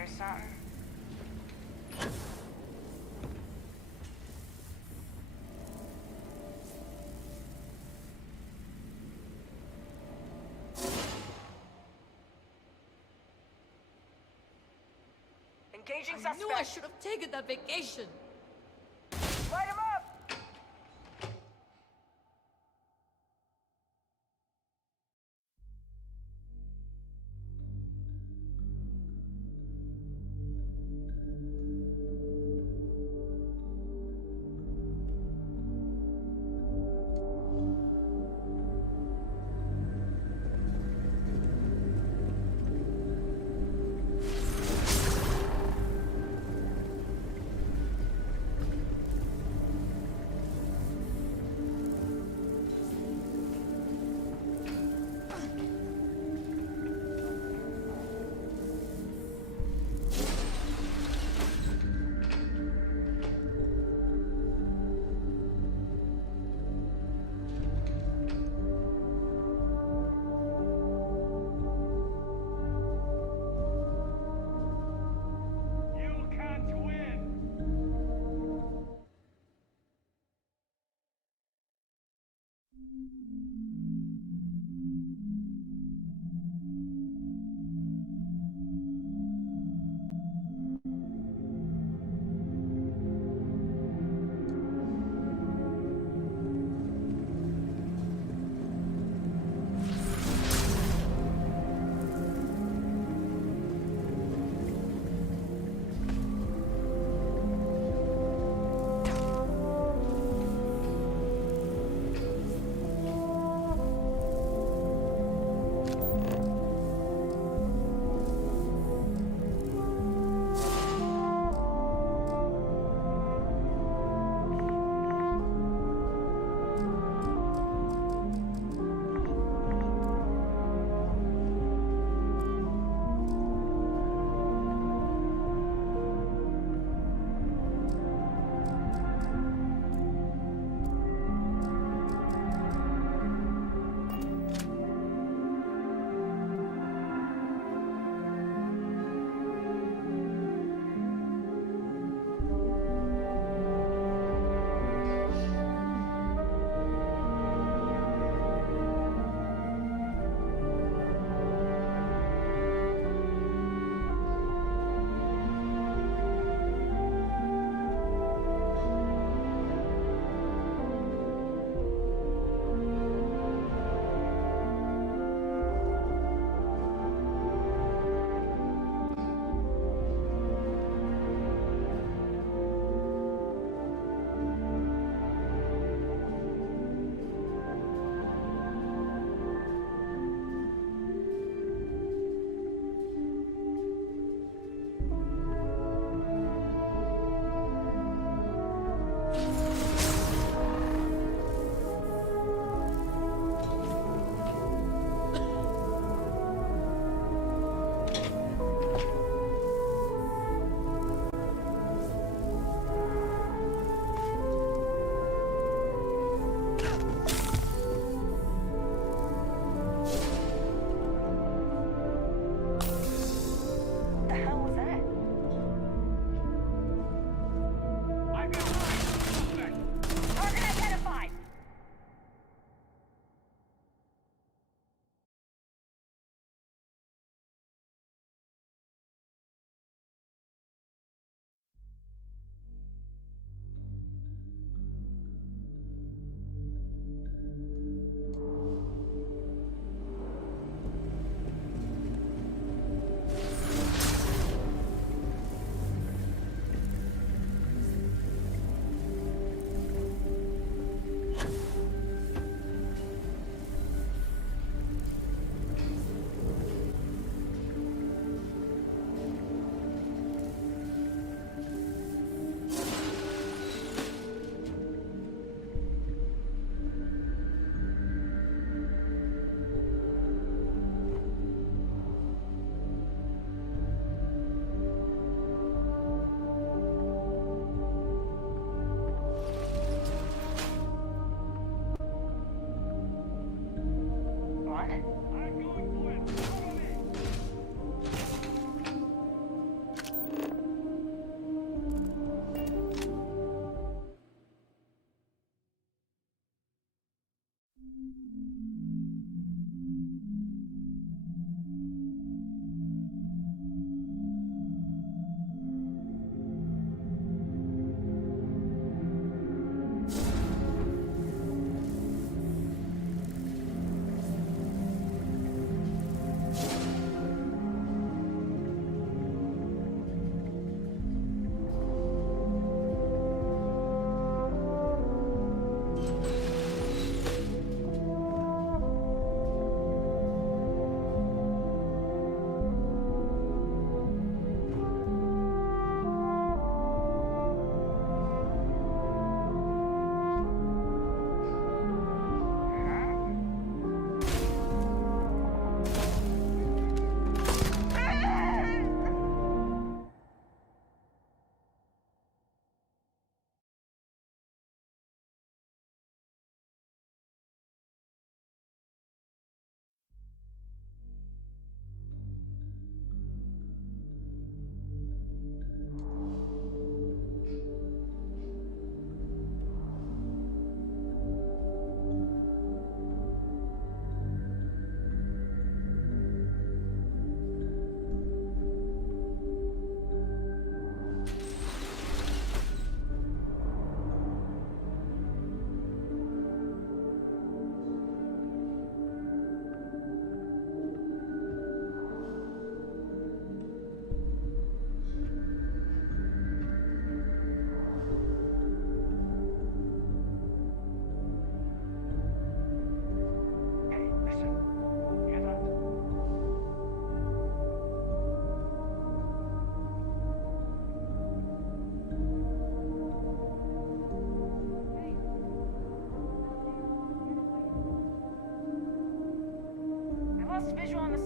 hear something? Engaging suspect. I knew I should have taken that vacation. Light him up!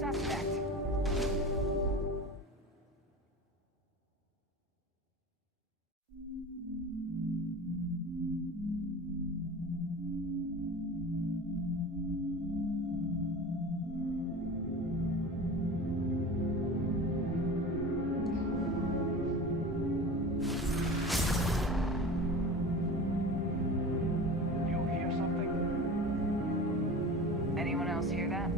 suspect. You hear something? Anyone else hear that?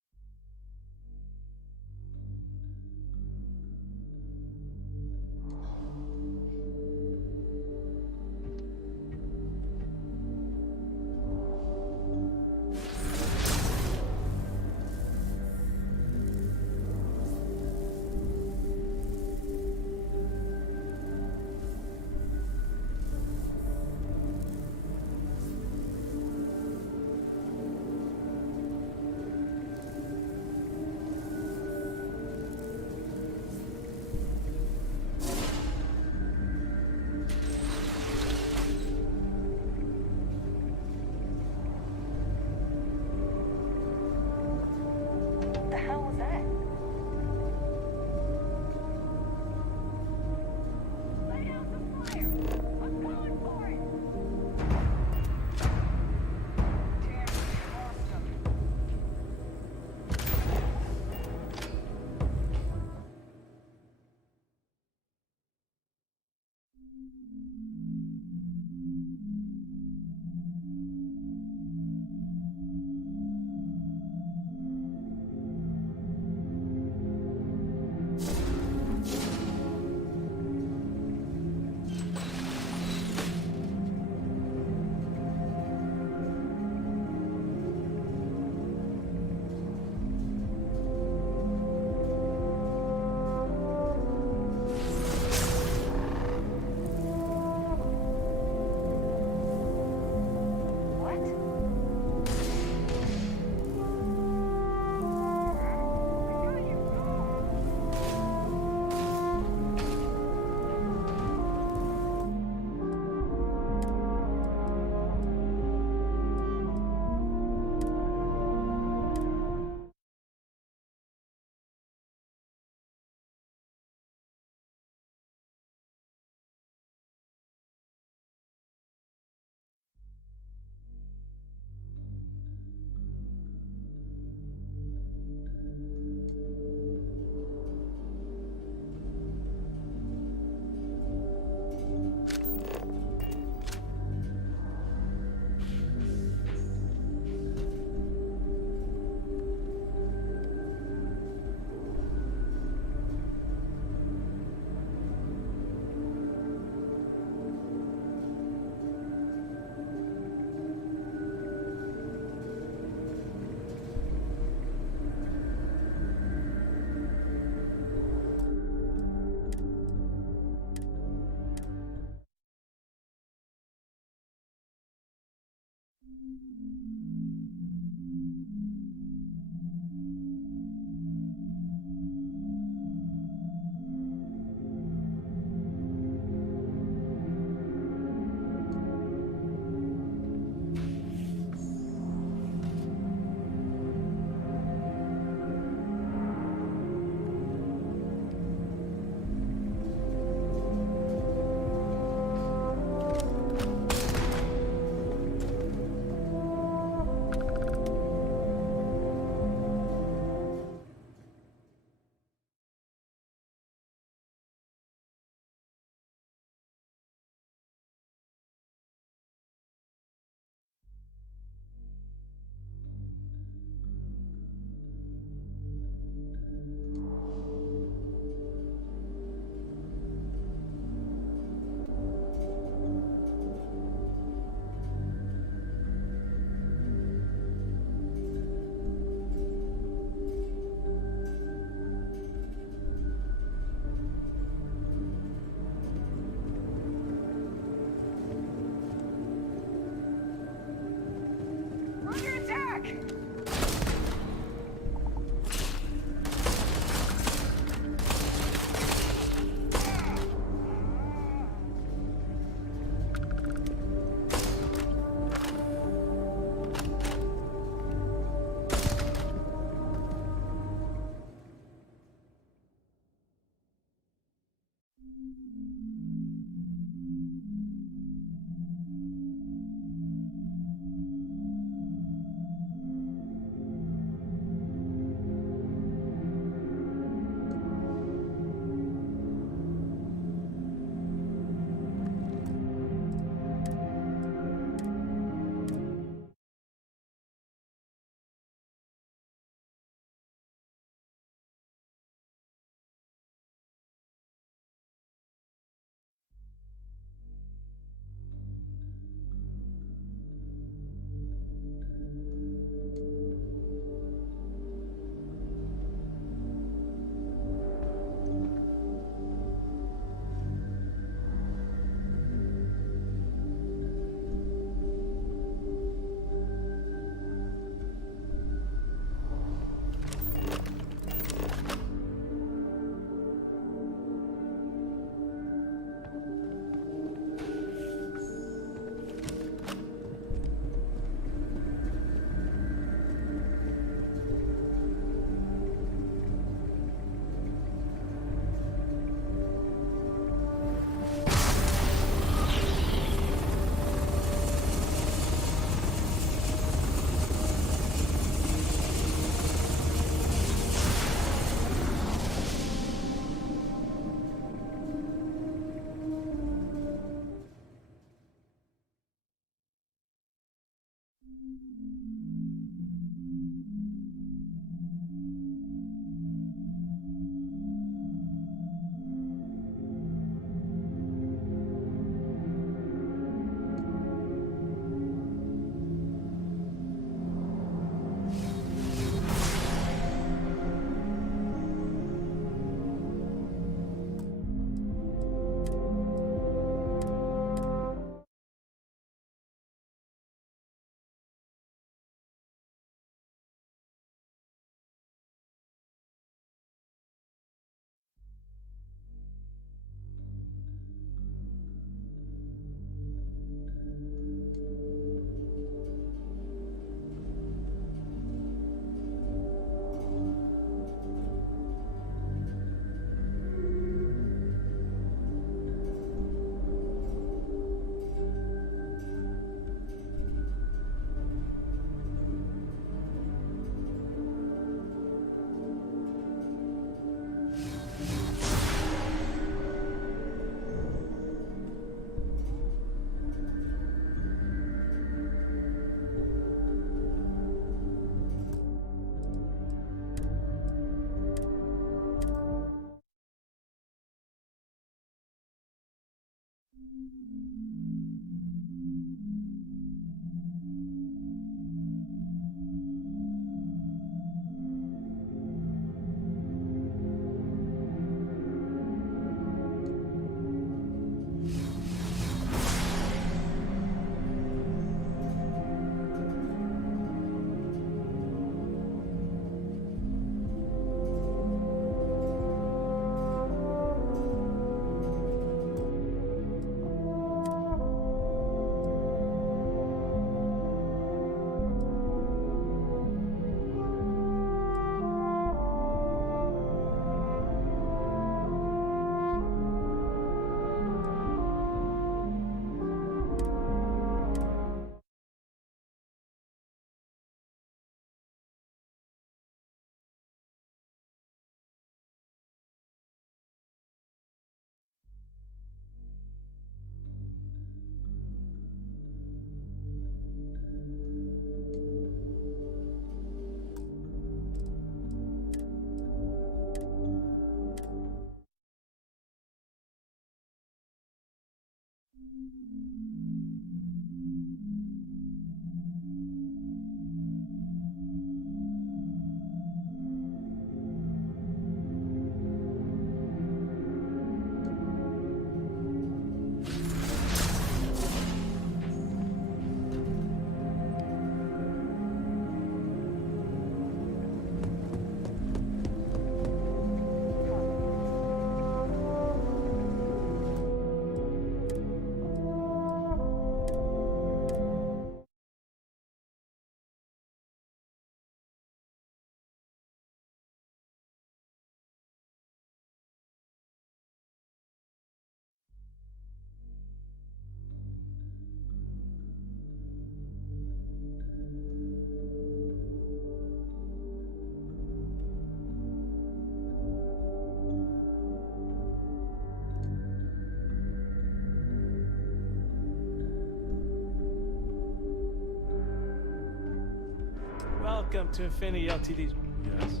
Welcome to Infinity LTD's. Yes.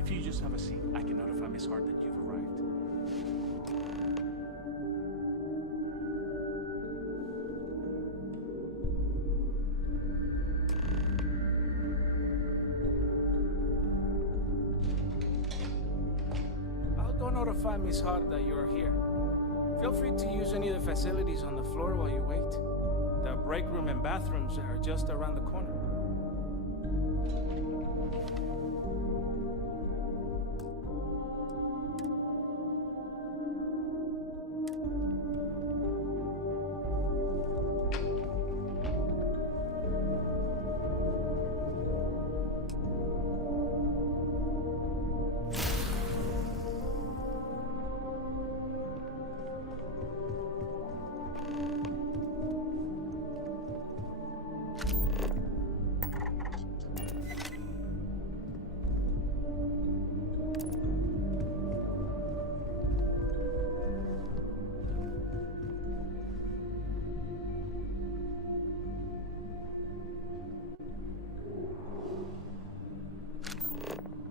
If you just have a seat, I can notify Miss Hart that you've arrived. I'll go notify Miss Hart that you're here. Feel free to use any of the facilities on the floor while you wait. The break room and bathrooms are just around the corner.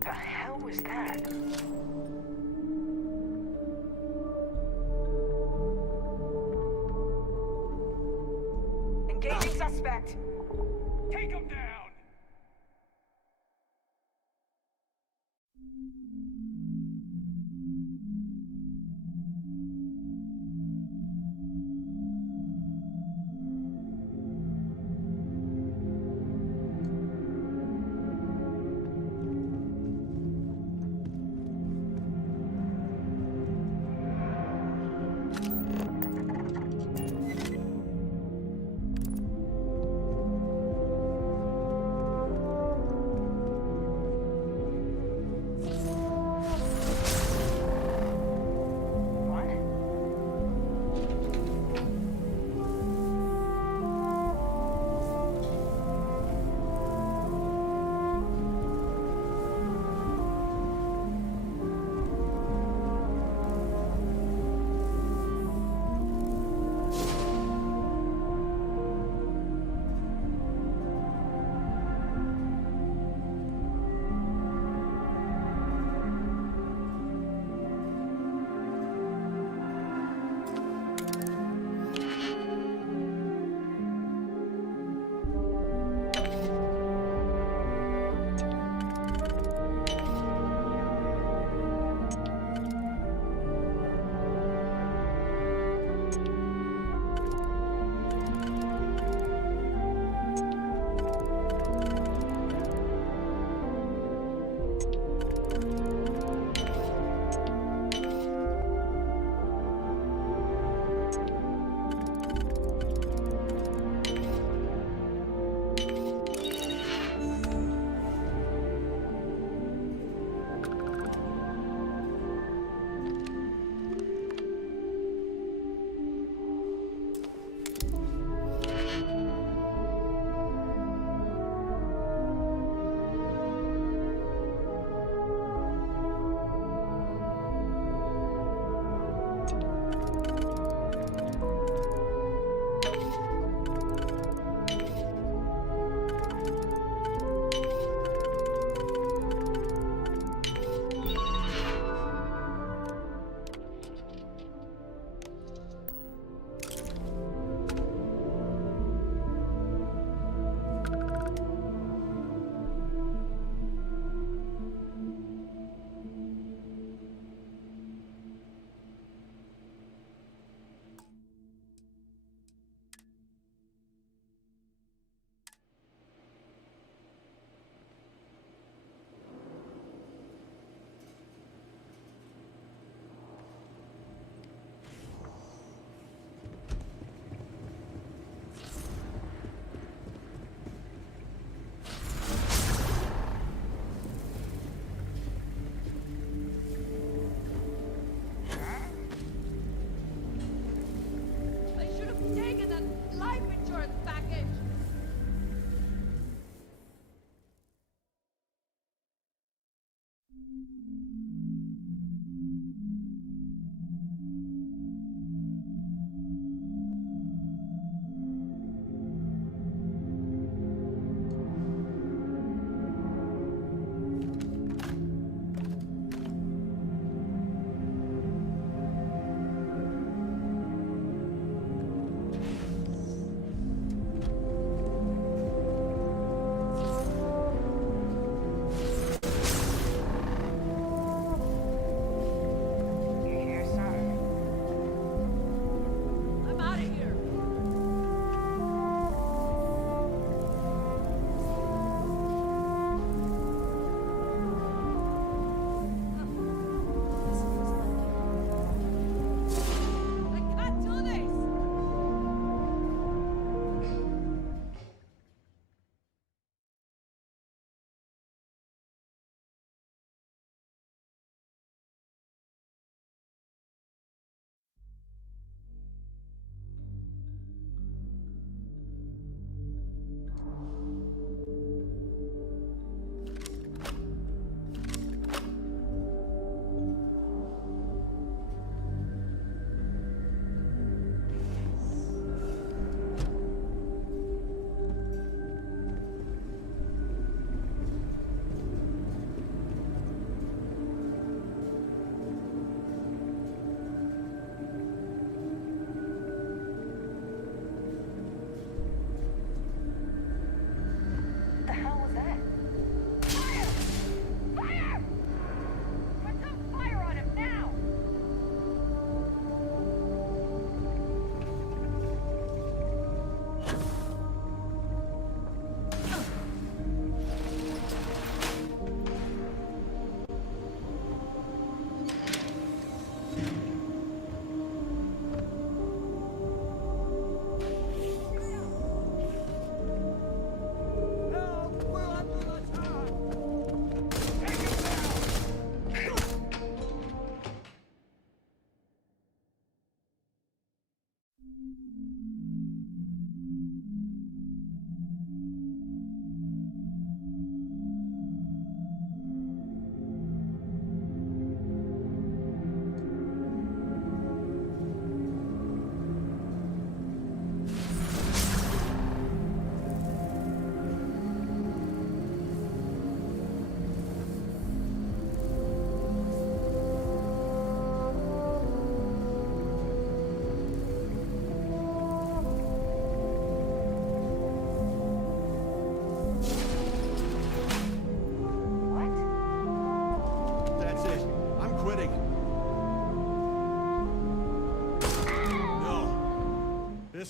The hell was that? Engaging suspect! Take him down!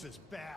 This is bad.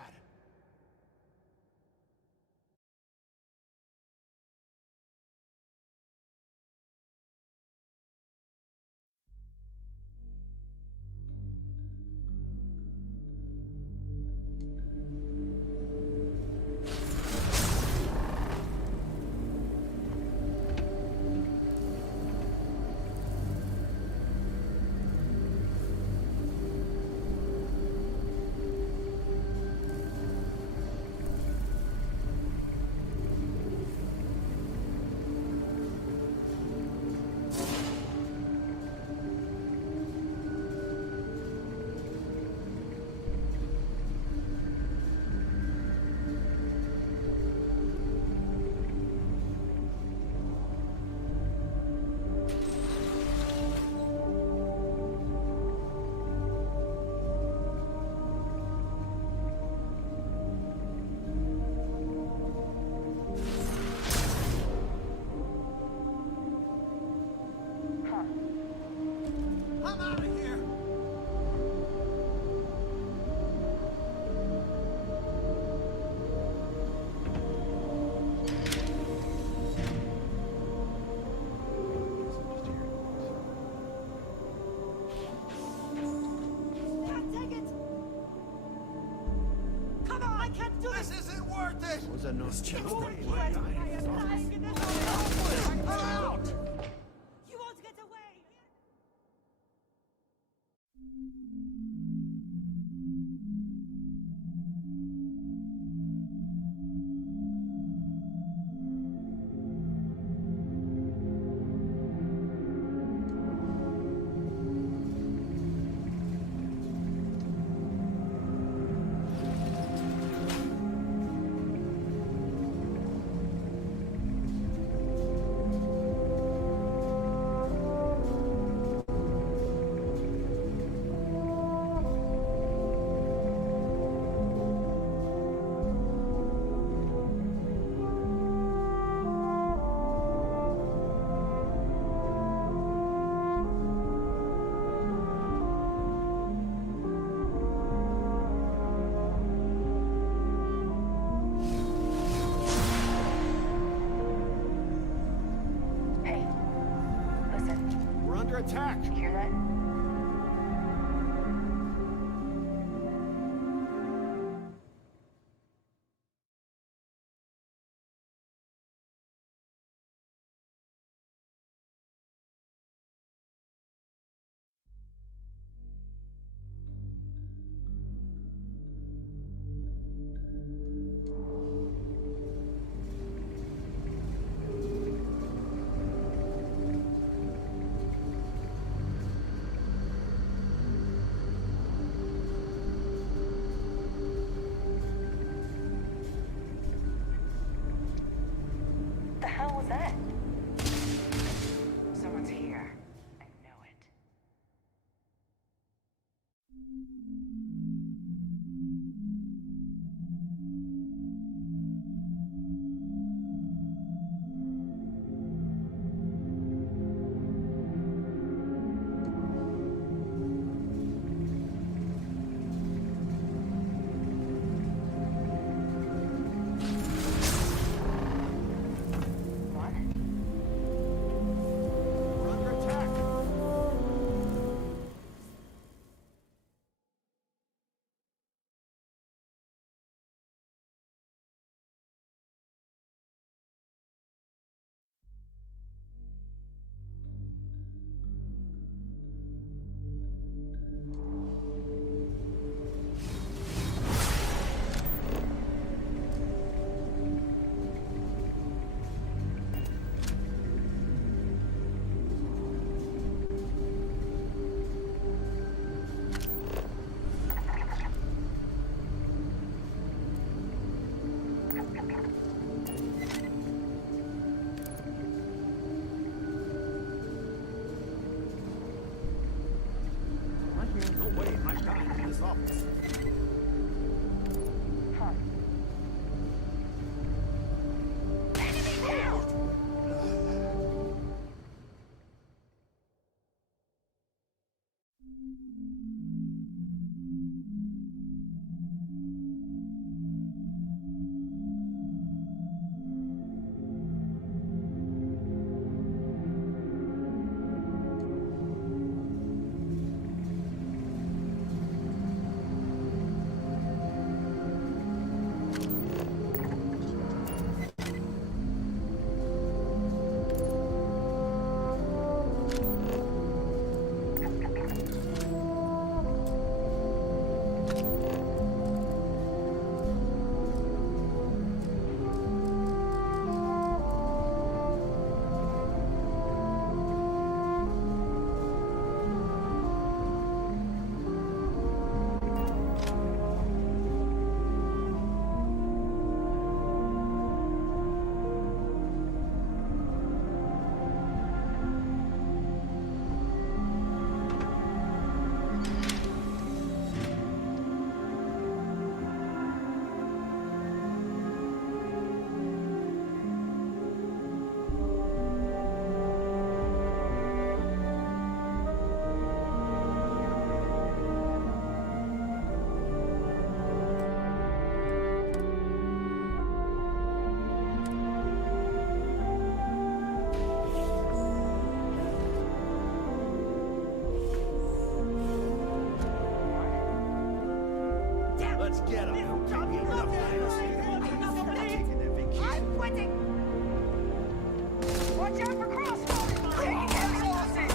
I'm out of here! Come on, I can't do This isn't worth it! Was that not just I'm out! You won't get away! Hey, listen. We're under attack! You hear that? What the hell was that? Someone's here. I know it. What? We're under attack! No way, I died in this office. Huh. Enemy down! get up. I'm quitting! Watch out for crossfire! Taking exhausted!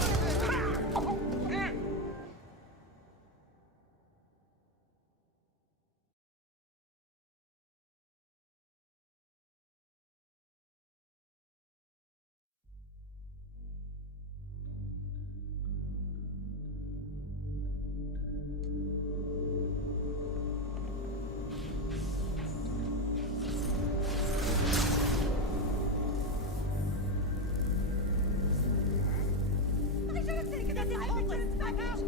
I should have taken this hopeless back out!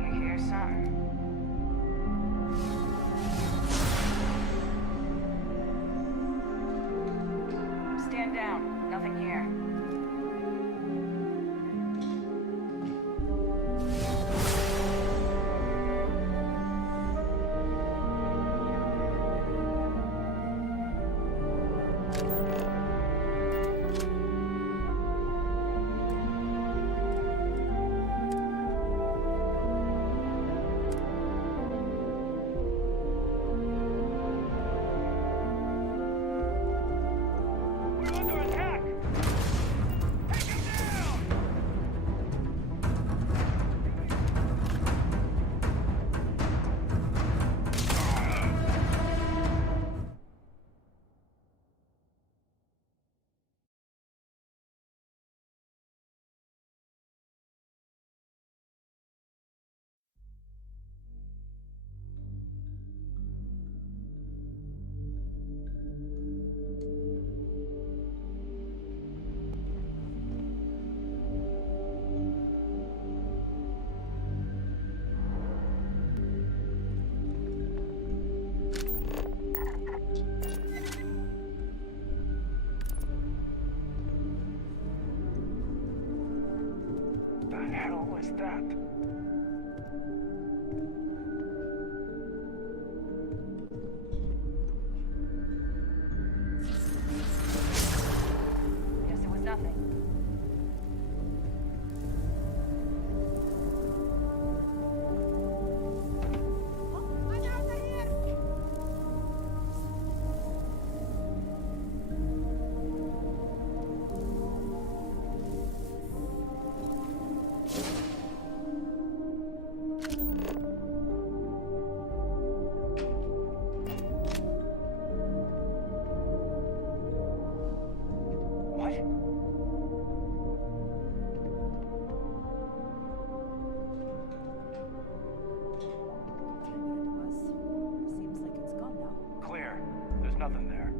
You hear something? Stand down. Nothing here. The hell was that? Guess it was nothing. Clear. There's nothing there.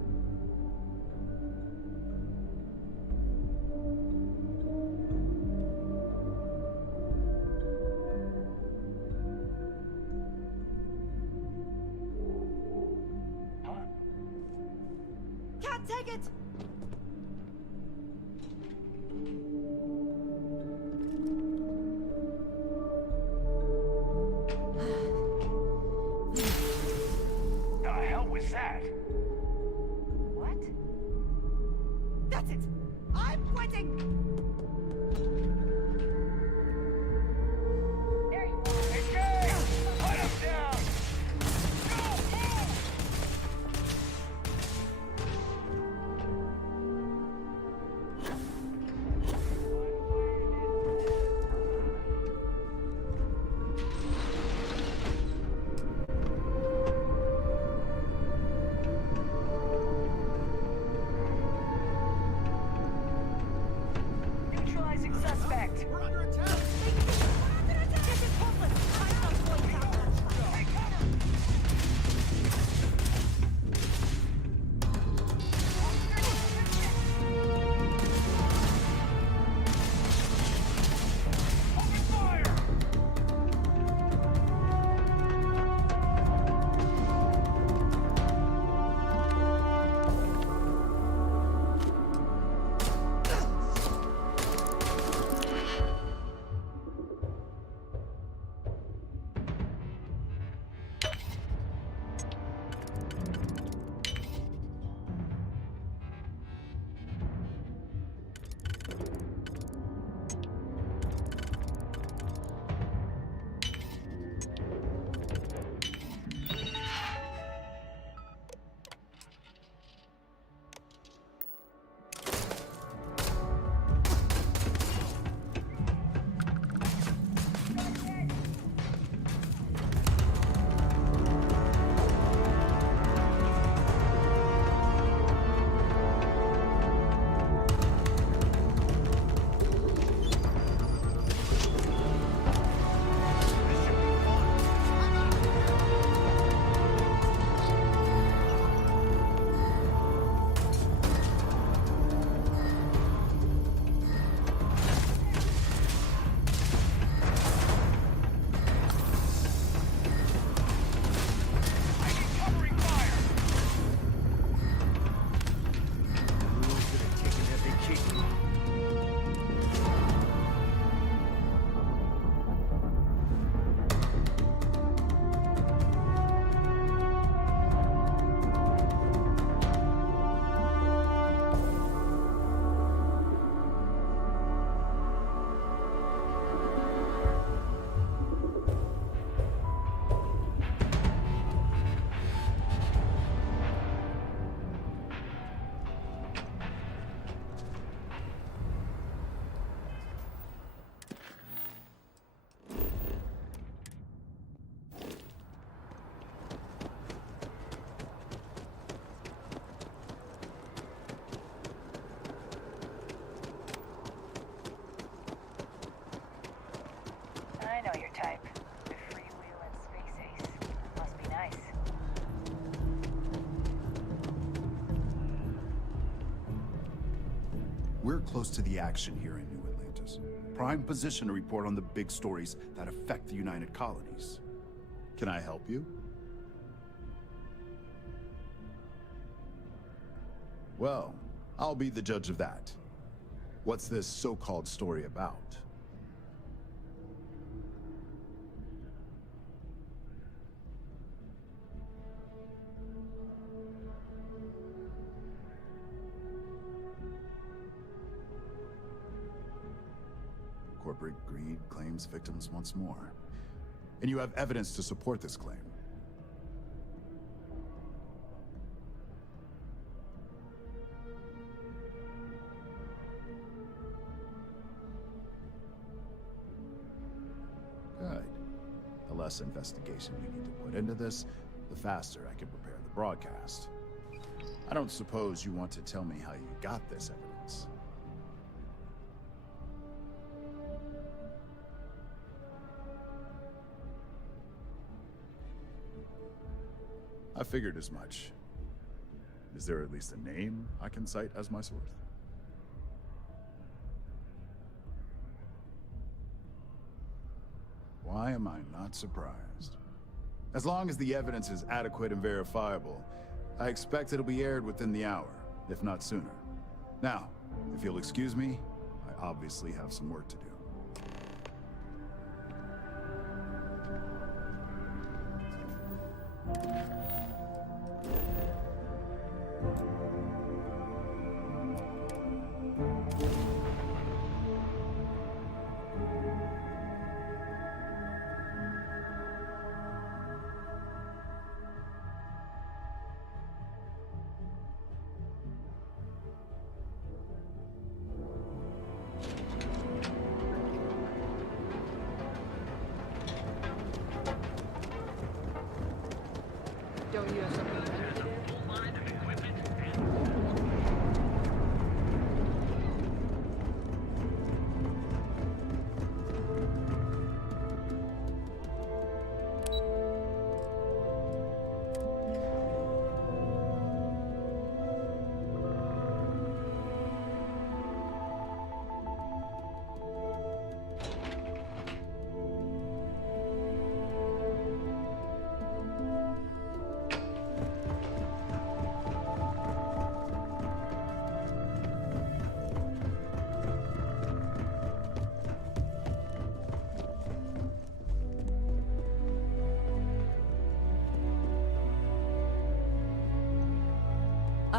Can't take it! The hell was that? What? That's it! I'm pointing! There you are. Engage! Put him down! Go! Move! Neutralizing suspect. We're under attack! This is hopeless! I'm not going down there. Take cover! Open fire! I know your type. The freewheeling space ace. Must be nice. We're close to the action here in New Atlantis. Prime position to report on the big stories that affect the United Colonies. Can I help you? Well, I'll be the judge of that. What's this so-called story about? Corporate greed claims victims once more. And you have evidence to support this claim. Good. The less investigation we need to put into this, the faster I can prepare the broadcast. I don't suppose you want to tell me how you got this evidence. I figured as much. Is there at least a name I can cite as my source? Why am I not surprised? As long as the evidence is adequate and verifiable, I expect it'll be aired within the hour, if not sooner. Now, if you'll excuse me, I obviously have some work to do. Don't you have something better to do?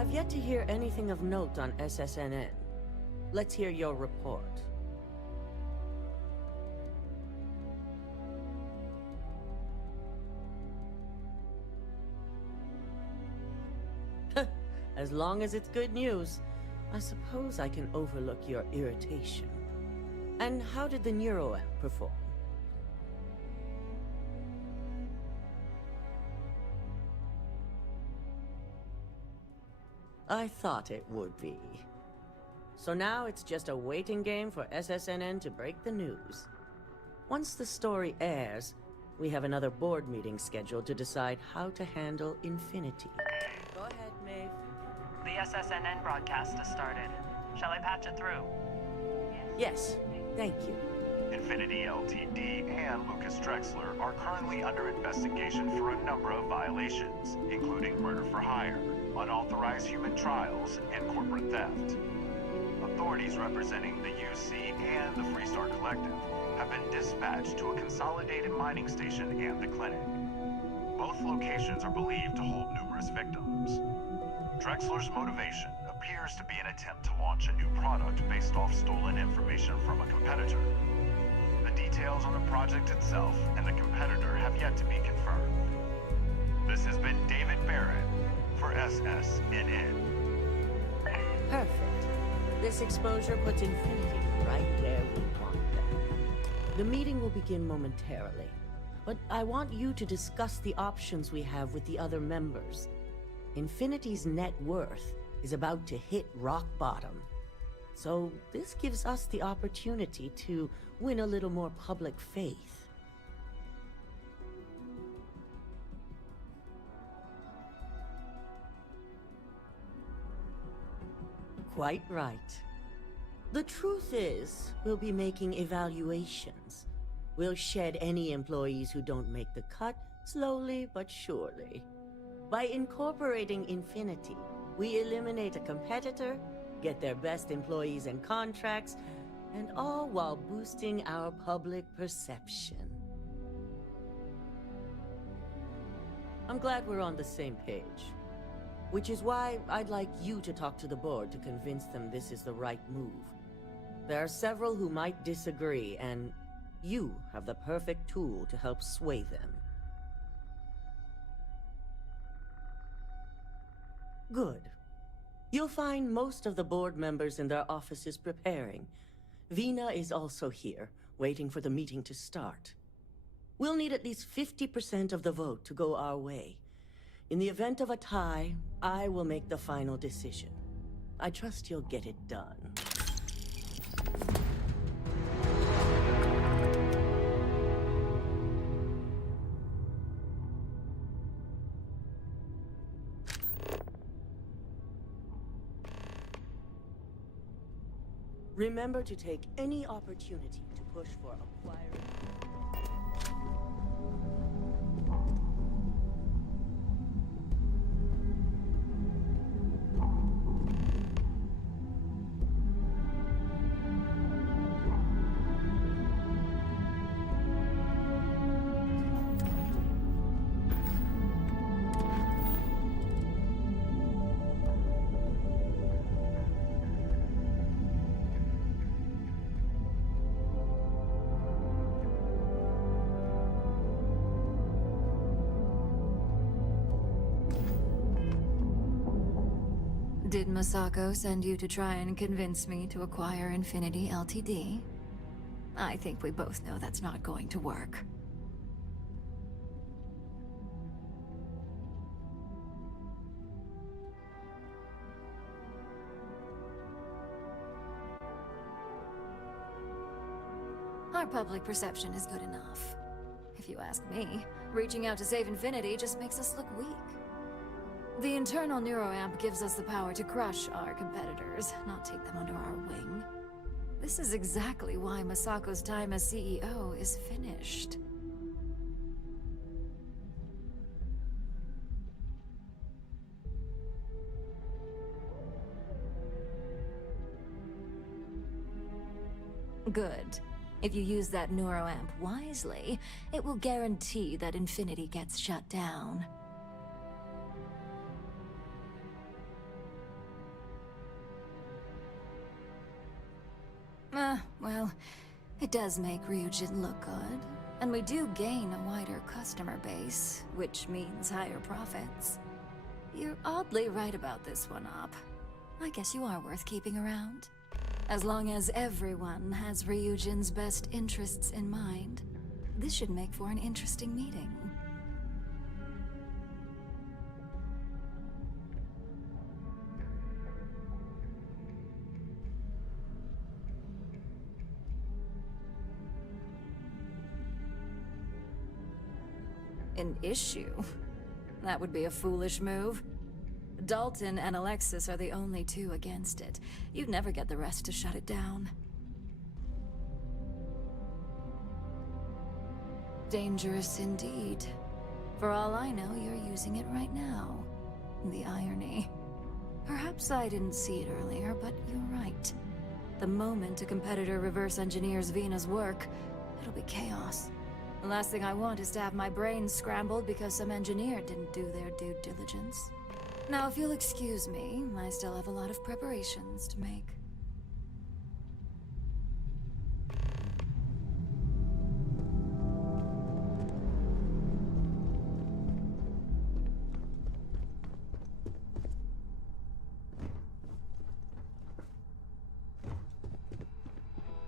I've yet to hear anything of note on SSNN. Let's hear your report. As long as it's good news, I suppose I can overlook your irritation. And how did the neuroamp perform? I thought it would be. So now it's just a waiting game for SSNN to break the news. Once the story airs, we have another board meeting scheduled to decide how to handle Infinity. Go ahead, Maeve. The SSNN broadcast has started. Shall I patch it through? Yes, thank you. Infinity Ltd. and Lucas Drexler are currently under investigation for a number of violations, including murder for hire, unauthorized human trials, and corporate theft. Authorities representing the UC and the Freestar Collective have been dispatched to a consolidated mining station and the clinic. Both locations are believed to hold numerous victims. Drexler's motivation appears to be an attempt to launch a new product based off stolen information from a competitor. The details on the project itself and the competitor have yet to be confirmed. This has been David Barrett for SSNN. Perfect. This exposure puts Infinity right where we want them. The meeting will begin momentarily, but I want you to discuss the options we have with the other members. Infinity's net worth is about to hit rock bottom. So this gives us the opportunity to win a little more public faith. Quite right. The truth is, we'll be making evaluations. We'll shed any employees who don't make the cut, slowly but surely. By incorporating Infinity, we eliminate a competitor, get their best employees and contracts, and all while boosting our public perception. I'm glad we're on the same page. Which is why I'd like you to talk to the board to convince them this is the right move. There are several who might disagree, and you have the perfect tool to help sway them. Good. You'll find most of the board members in their offices preparing. Vina is also here, waiting for the meeting to start. We'll need at least 50% of the vote to go our way. In the event of a tie, I will make the final decision. I trust you'll get it done. Remember to take any opportunity to push for acquiring... Did Masako send you to try and convince me to acquire Infinity Ltd? I think we both know that's not going to work. public perception is good enough. If you ask me, reaching out to save Infinity just makes us look weak. The internal neuroamp gives us the power to crush our competitors, not take them under our wing. This is exactly why Masako's time as CEO is finished. Good. If you use that neuroamp wisely, it will guarantee that Infinity gets shut down. Well, it does make Ryujin look good. And we do gain a wider customer base, which means higher profits. You're oddly right about this one, Op. I guess you are worth keeping around. As long as everyone has Ryujin's best interests in mind, this should make for an interesting meeting. An issue? That would be a foolish move. Dalton and Alexis are the only two against it. You'd never get the rest to shut it down. Dangerous indeed. For all I know, you're using it right now. The irony. Perhaps I didn't see it earlier, but you're right. The moment a competitor reverse engineers Vina's work, it'll be chaos. The last thing I want is to have my brains scrambled because some engineer didn't do their due diligence. Now, if you'll excuse me, I still have a lot of preparations to make.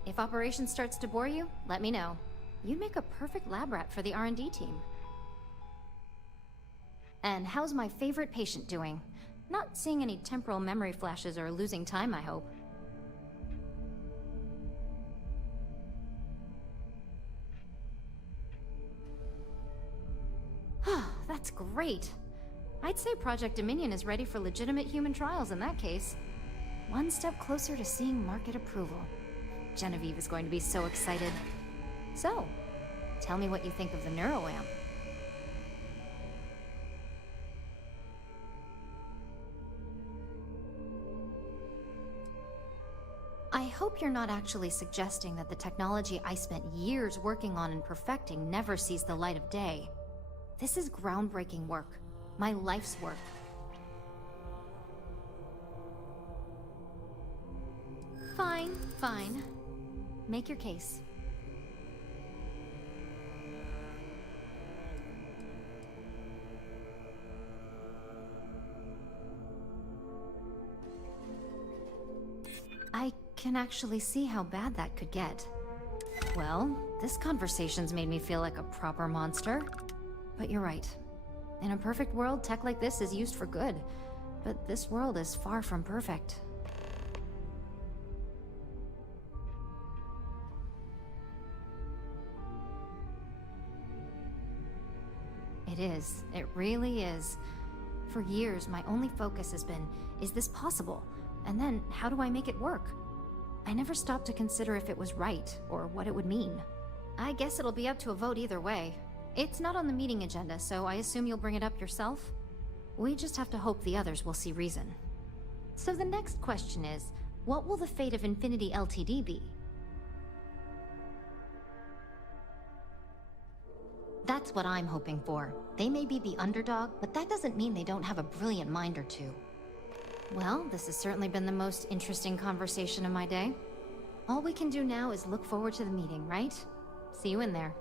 If operations starts to bore you, let me know. You'd make a perfect lab rat for the R&D team. And how's my favorite patient doing? Not seeing any temporal memory flashes or losing time, I hope. That's great. I'd say Project Dominion is ready for legitimate human trials in that case. One step closer to seeing market approval. Genevieve is going to be so excited. So, tell me what you think of the neuroamp. I hope you're not actually suggesting that the technology I spent years working on and perfecting never sees the light of day. This is groundbreaking work. My life's work. Fine, fine. Make your case. I can actually see how bad that could get. Well, this conversation's made me feel like a proper monster. But you're right. In a perfect world, tech like this is used for good. But this world is far from perfect. It is. It really is. For years, my only focus has been, is this possible? And then, how do I make it work? I never stopped to consider if it was right, or what it would mean. I guess it'll be up to a vote either way. It's not on the meeting agenda, so I assume you'll bring it up yourself? We just have to hope the others will see reason. So the next question is, what will the fate of Infinity Ltd be? That's what I'm hoping for. They may be the underdog, but that doesn't mean they don't have a brilliant mind or two. Well, this has certainly been the most interesting conversation of my day. All we can do now is look forward to the meeting, right? See you in there.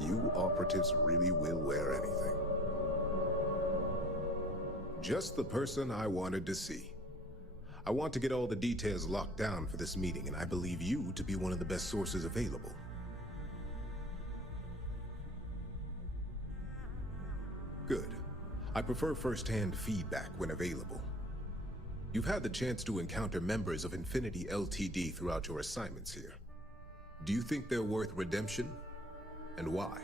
You operatives really will wear anything. Just the person I wanted to see. I want to get all the details locked down for this meeting, and I believe you to be one of the best sources available. Good. I prefer first-hand feedback when available. You've had the chance to encounter members of Infinity LTD throughout your assignments here. Do you think they're worth redemption? And why?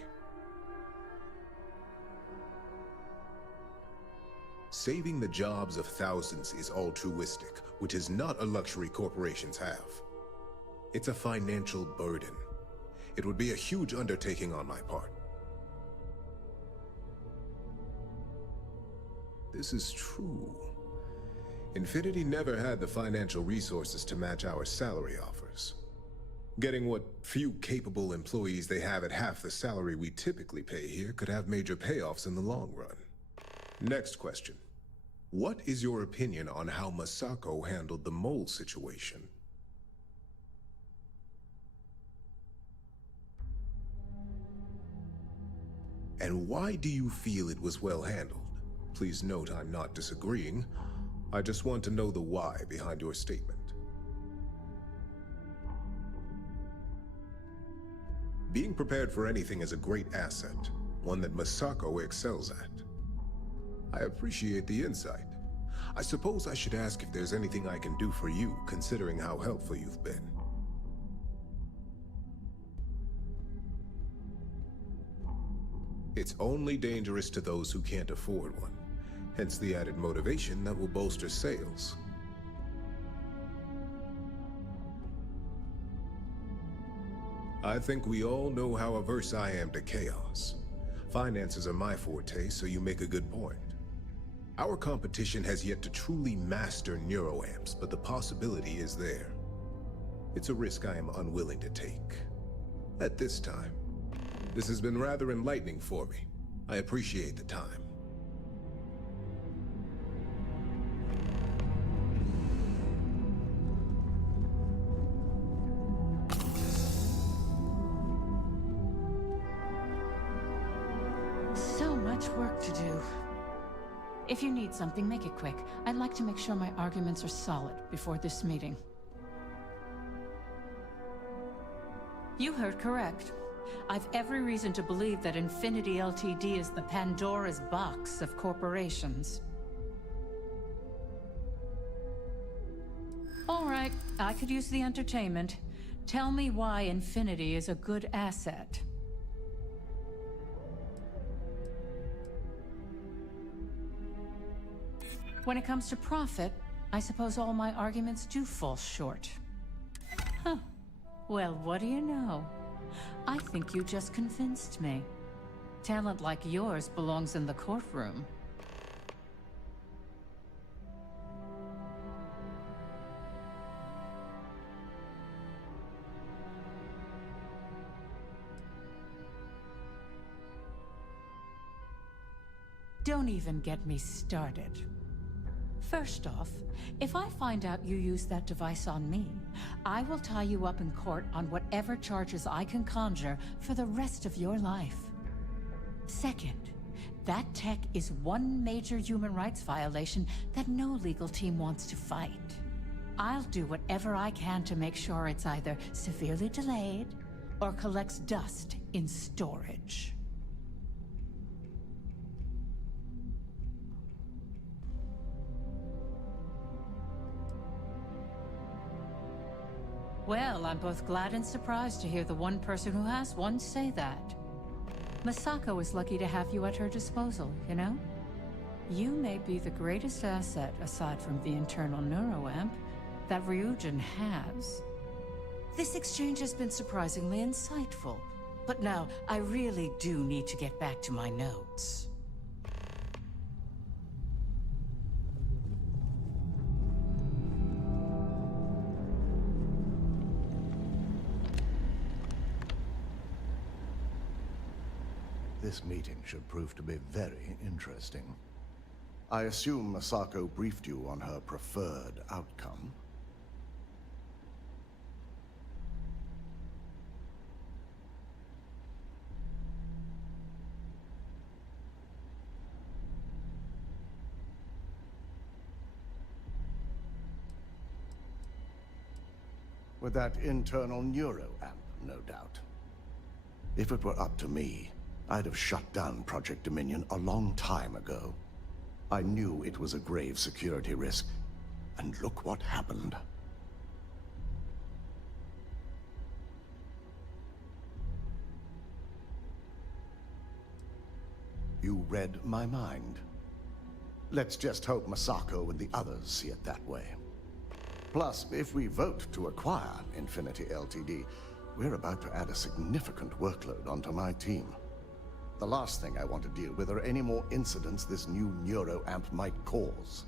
Saving the jobs of thousands is altruistic, which is not a luxury corporations have. It's a financial burden. It would be a huge undertaking on my part. This is true. Infinity never had the financial resources to match our salary offers. Getting what few capable employees they have at half the salary we typically pay here could have major payoffs in the long run. Next question. What is your opinion on how Masako handled the mole situation? And why do you feel it was well handled? Please note I'm not disagreeing. I just want to know the why behind your statement. Being prepared for anything is a great asset, one that Masako excels at. I appreciate the insight. I suppose I should ask if there's anything I can do for you, considering how helpful you've been. It's only dangerous to those who can't afford one, hence the added motivation that will bolster sales. I think we all know how averse I am to chaos. Finances are my forte, so you make a good point. Our competition has yet to truly master neuroamps, but the possibility is there. It's a risk I am unwilling to take. At this time. This has been rather enlightening for me. I appreciate the time. So much work to do. If you need something, make it quick. I'd like to make sure my arguments are solid before this meeting. You heard correct. I've every reason to believe that Infinity LTD is the Pandora's box of corporations. All right, I could use the entertainment. Tell me why Infinity is a good asset. When it comes to profit, I suppose all my arguments do fall short. Huh. Well, what do you know? I think you just convinced me. Talent like yours belongs in the courtroom. Don't even get me started. First off, if I find out you used that device on me, I will tie you up in court on whatever charges I can conjure for the rest of your life. Second, that tech is one major human rights violation that no legal team wants to fight. I'll do whatever I can to make sure it's either severely delayed or collects dust in storage. Well, I'm both glad and surprised to hear the one person who has one say that. Masako is lucky to have you at her disposal, you know? You may be the greatest asset, aside from the internal neuroamp, that Ryujin has. This exchange has been surprisingly insightful. But now, I really do need to get back to my notes. This meeting should prove to be very interesting. I assume Masako briefed you on her preferred outcome. With that internal neuroamp, no doubt. If it were up to me, I'd have shut down Project Dominion a long time ago. I knew it was a grave security risk, And look what happened. You read my mind. Let's just hope Masako and the others see it that way. Plus, if we vote to acquire Infinity Ltd., we're about to add a significant workload onto my team. The last thing I want to deal with are any more incidents this new neuroamp might cause.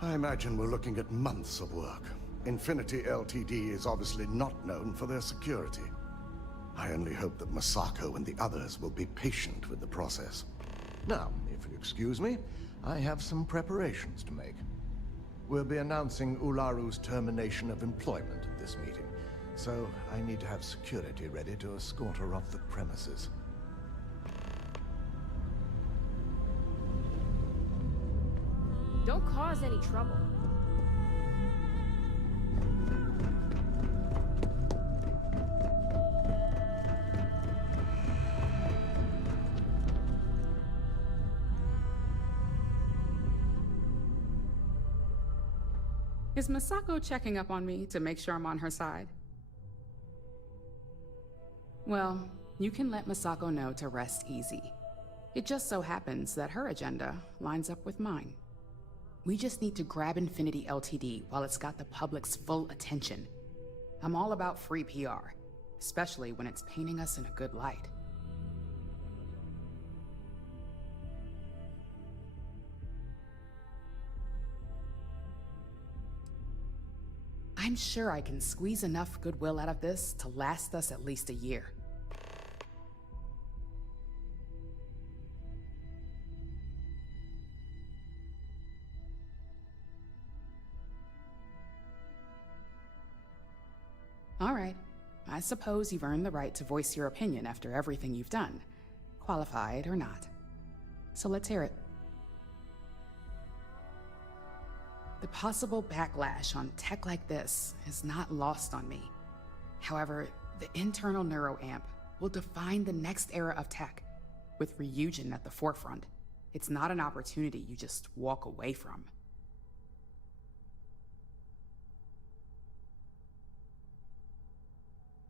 I imagine we're looking at months of work. Infinity Ltd. is obviously not known for their security. I only hope that Masako and the others will be patient with the process. Now, if you'll excuse me, I have some preparations to make. We'll be announcing Ularu's termination of employment at this meeting, so I need to have security ready to escort her off the premises. Don't cause any trouble. Is Masako checking up on me to make sure I'm on her side? Well, you can let Masako know to rest easy. It just so happens that her agenda lines up with mine. We just need to grab Infinity Ltd. while it's got the public's full attention. I'm all about free PR, especially when it's painting us in a good light. I'm sure I can squeeze enough goodwill out of this to last us at least a year. All right. I suppose you've earned the right to voice your opinion after everything you've done, qualified or not. So let's hear it. The possible backlash on tech like this is not lost on me. However, the internal neuroamp will define the next era of tech, with Ryujin at the forefront. It's not an opportunity you just walk away from.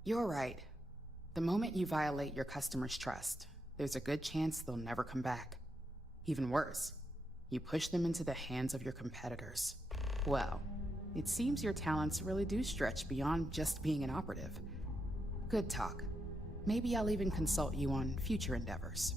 You're right. The moment you violate your customers' trust, there's a good chance they'll never come back. Even worse, you push them into the hands of your competitors. Well, it seems your talents really do stretch beyond just being an operative. Good talk. Maybe I'll even consult you on future endeavors.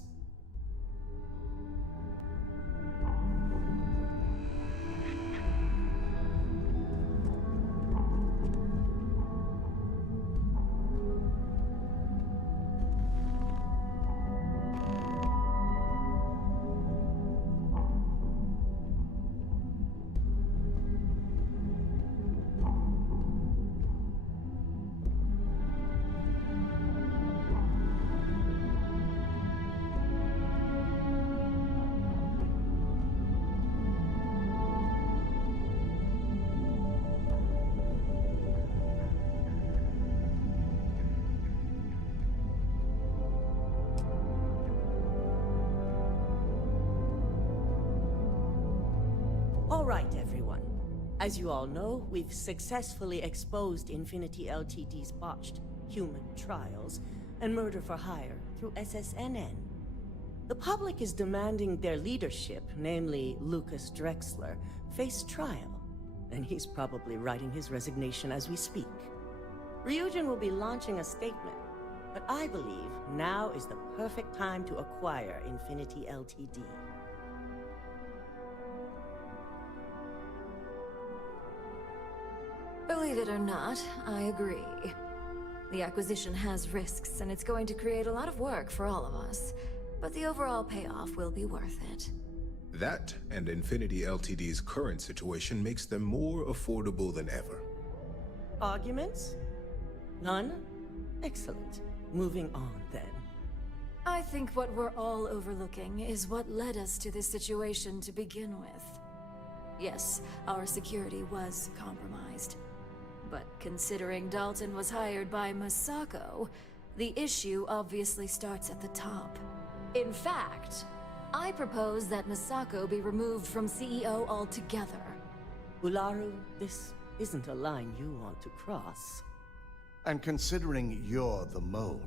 All right, everyone. As you all know, we've successfully exposed Infinity Ltd.'s botched human trials and murder for hire through SSNN. The public is demanding their leadership, namely Lucas Drexler, face trial, and he's probably writing his resignation as we speak. Ryujin will be launching a statement, but I believe now is the perfect time to acquire Infinity Ltd. Believe it or not, I agree. The acquisition has risks, and it's going to create a lot of work for all of us. But the overall payoff will be worth it. That and Infinity Ltd's current situation makes them more affordable than ever. Arguments? None? Excellent. Moving on, then. I think what we're all overlooking is what led us to this situation to begin with. Yes, our security was compromised. But considering Dalton was hired by Masako, The issue obviously starts at the top. In fact, I propose that Misako be removed from CEO altogether. Ularu, this isn't a line you want to cross. And considering you're the mole,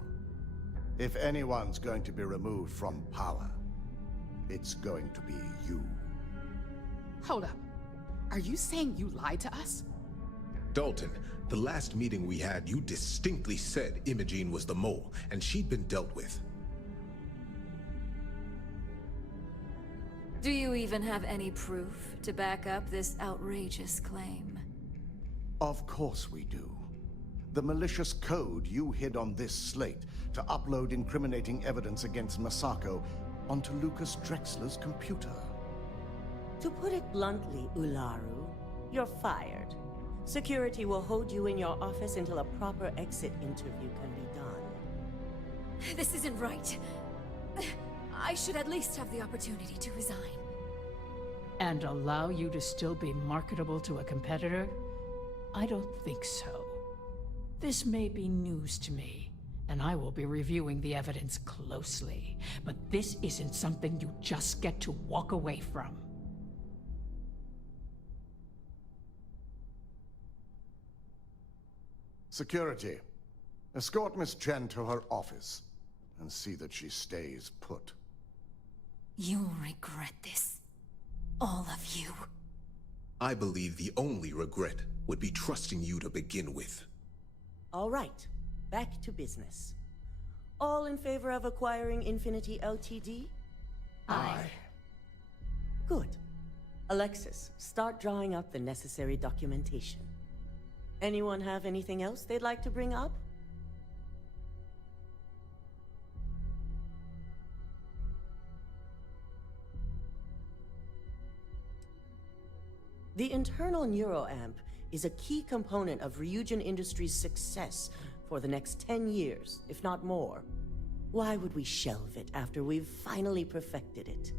if anyone's going to be removed from power, it's going to be you. Hold up. Are you saying you lied to us? Dalton, the last meeting we had, you distinctly said Imogene was the mole, and she'd been dealt with. Do you even have any proof to back up this outrageous claim? Of course we do. The malicious code you hid on this slate to upload incriminating evidence against Misako onto Lucas Drexler's computer. To put it bluntly, Ularu, you're fired. Security will hold you in your office until a proper exit interview can be done. This isn't right. I should at least have the opportunity to resign. And allow you to still be marketable to a competitor? I don't think so. This may be news to me, and I will be reviewing the evidence closely. But this isn't something you just get to walk away from. Security, escort Miss Chen to her office and see that she stays put. You'll regret this. All of you. I believe the only regret would be trusting you to begin with. All right, back to business. All in favor of acquiring Infinity Ltd? Aye. Good. Alexis, start drawing up the necessary documentation. Anyone have anything else they'd like to bring up? The internal neuroamp is a key component of Ryujin Industries' success for the next 10 years, if not more. Why would we shelve it after we've finally perfected it?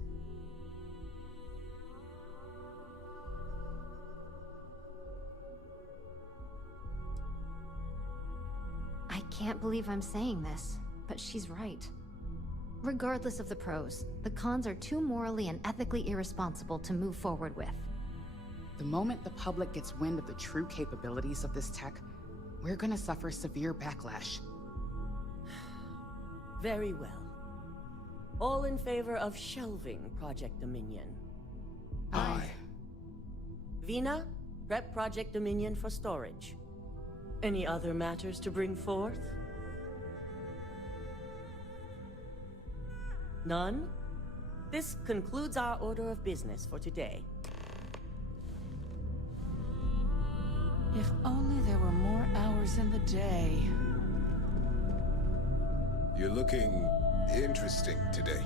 I can't believe I'm saying this, but she's right. Regardless of the pros, the cons are too morally and ethically irresponsible to move forward with. The moment the public gets wind of the true capabilities of this tech, we're gonna suffer severe backlash. Very well. All in favor of shelving Project Dominion? Aye. Vina, prep Project Dominion for storage. Any other matters to bring forth? None? This concludes our order of business for today. If only there were more hours in the day. You're looking interesting today.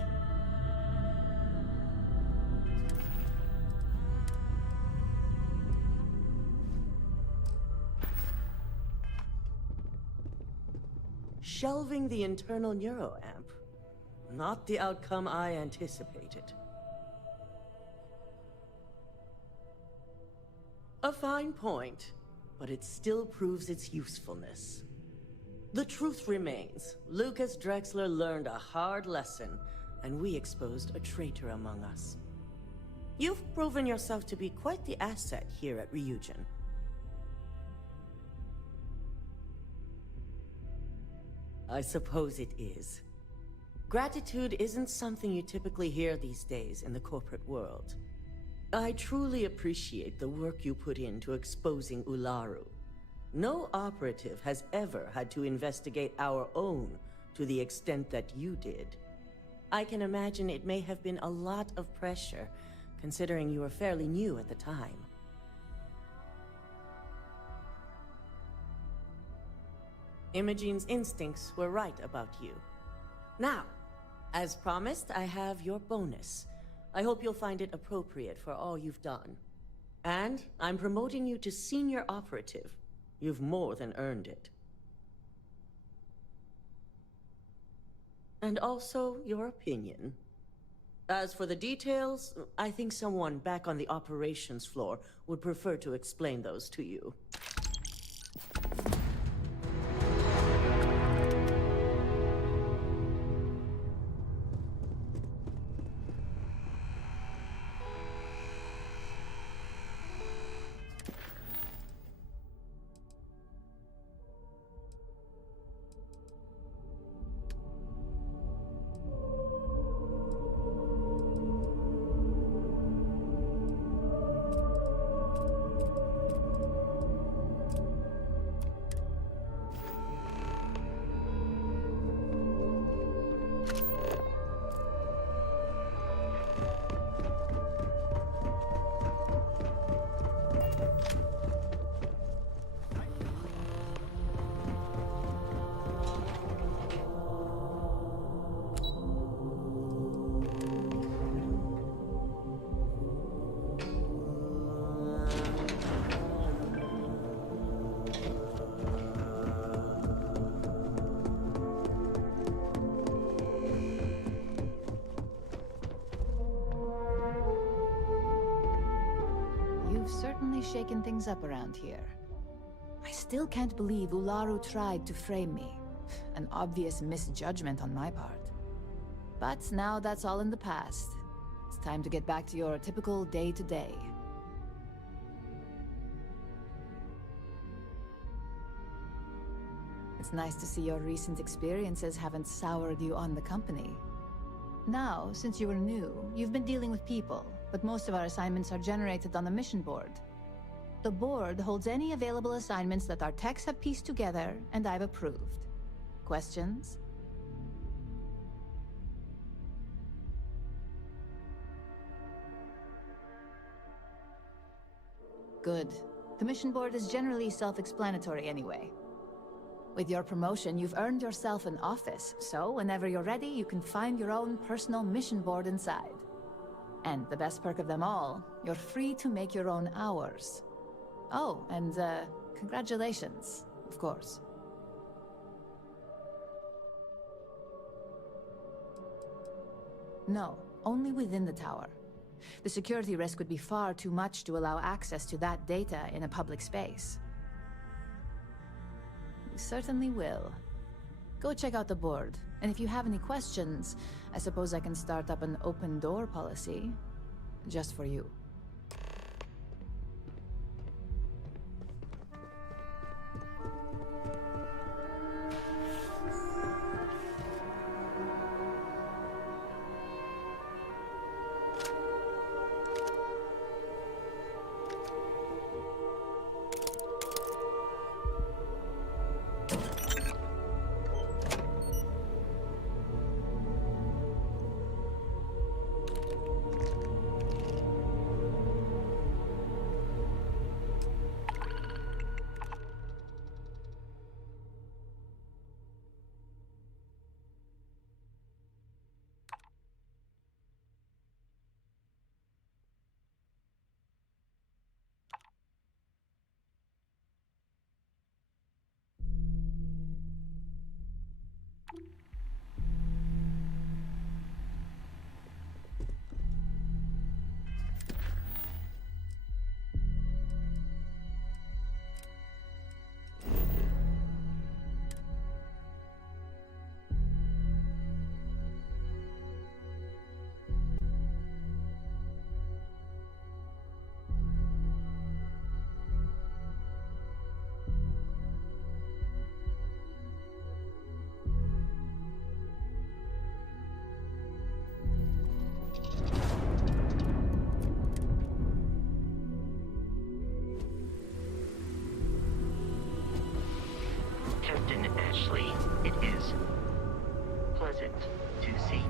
Shelving the internal neuroamp. Not the outcome I anticipated. A fine point, but it still proves its usefulness. The truth remains, Lucas Drexler learned a hard lesson, and we exposed a traitor among us. You've proven yourself to be quite the asset here at Ryujin. I suppose it is. Gratitude isn't something you typically hear these days in the corporate world. I truly appreciate the work you put into exposing Ularu. No operative has ever had to investigate our own to the extent that you did. I can imagine it may have been a lot of pressure, considering you were fairly new at the time. Imogene's instincts were right about you. Now, as promised, I have your bonus. I hope you'll find it appropriate for all you've done. And I'm promoting you to senior operative. You've more than earned it. And also your opinion. As for the details, I think someone back on the operations floor would prefer to explain those to you. You've certainly shaken things up around here. I still can't believe Ularu tried to frame me. An obvious misjudgment on my part. But now that's all in the past. It's time to get back to your typical day-to-day. It's nice to see your recent experiences haven't soured you on the company. Now, since you were new, you've been dealing with people, but most of our assignments are generated on the mission board. The board holds any available assignments that our techs have pieced together, and I've approved. Questions? Good. The mission board is generally self-explanatory anyway. With your promotion, you've earned yourself an office, so whenever you're ready, you can find your own personal mission board inside. And the best perk of them all, you're free to make your own hours. Oh, and congratulations, of course. No, only within the tower. The security risk would be far too much to allow access to that data in a public space. We certainly will. Go check out the board, and if you have any questions, I suppose I can start up an open door policy. Just for you. Captain Ashley, it is pleasant to see.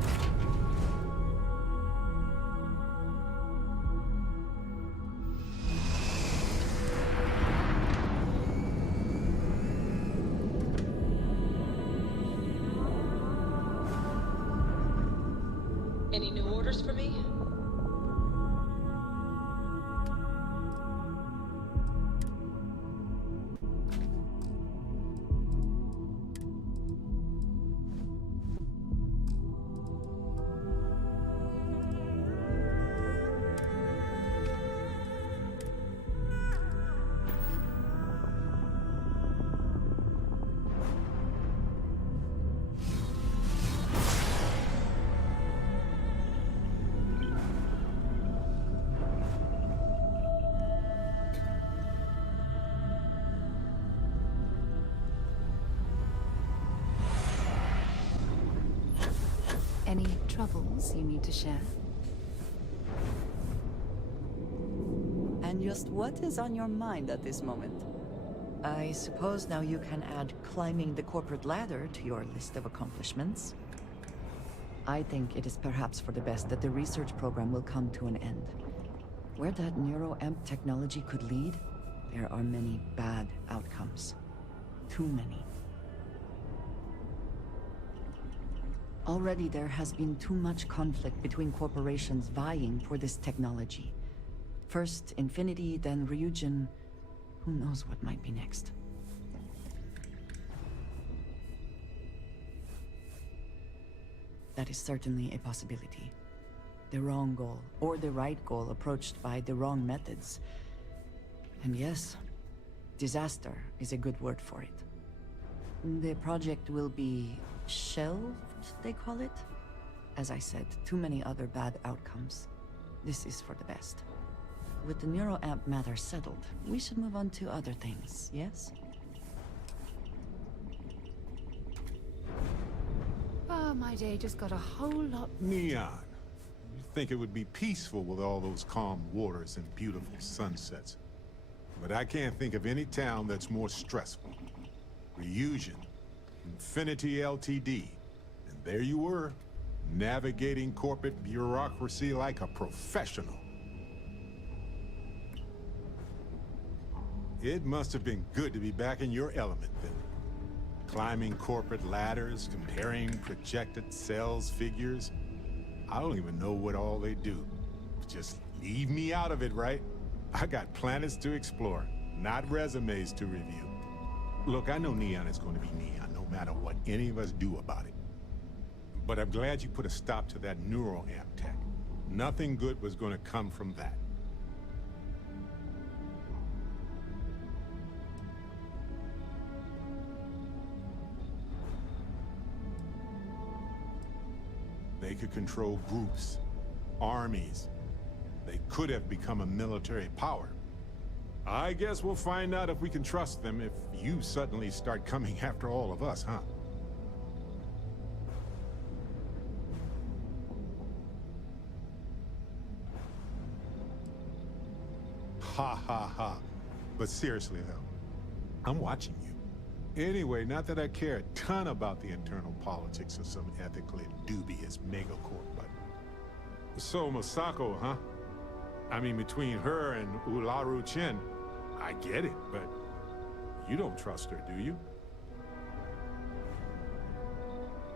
Any new orders for me? Any troubles you need to share? And just what is on your mind at this moment? I suppose now you can add climbing the corporate ladder to your list of accomplishments. I think it is perhaps for the best that the research program will come to an end. Where that neuroamp technology could lead, there are many bad outcomes. Too many. Already there has been too much conflict between corporations vying for this technology. First Infinity, then Ryujin. Who knows what might be next? That is certainly a possibility. The wrong goal, or the right goal approached by the wrong methods, And yes, disaster is a good word for it. The project will be shelved, they call it. As I said, too many other bad outcomes. This is for the best. With the neuroamp matter settled, we should move on to other things, yes? Oh, my day just got a whole lot... Neon. You think it would be peaceful with all those calm waters and beautiful sunsets. But I can't think of any town that's more stressful. Reunion, Infinity LTD, and there you were, navigating corporate bureaucracy like a professional. It must have been good to be back in your element then. Climbing corporate ladders, comparing projected sales figures. I don't even know what all they do. Just leave me out of it, right? I got planets to explore, not resumes to review. Look, I know Neon is going to be Neon, no matter what any of us do about it. But I'm glad you put a stop to that neuroamp tech. Nothing good was going to come from that. They could control groups, armies. They could have become a military power. I guess we'll find out if we can trust them if you suddenly start coming after all of us, huh? Ha ha ha. But seriously though, I'm watching you. Anyway, not that I care a ton about the internal politics of some ethically dubious megacorp, but... So, Masako, huh? I mean, between her and Ularu Chen, I get it, but... You don't trust her, do you?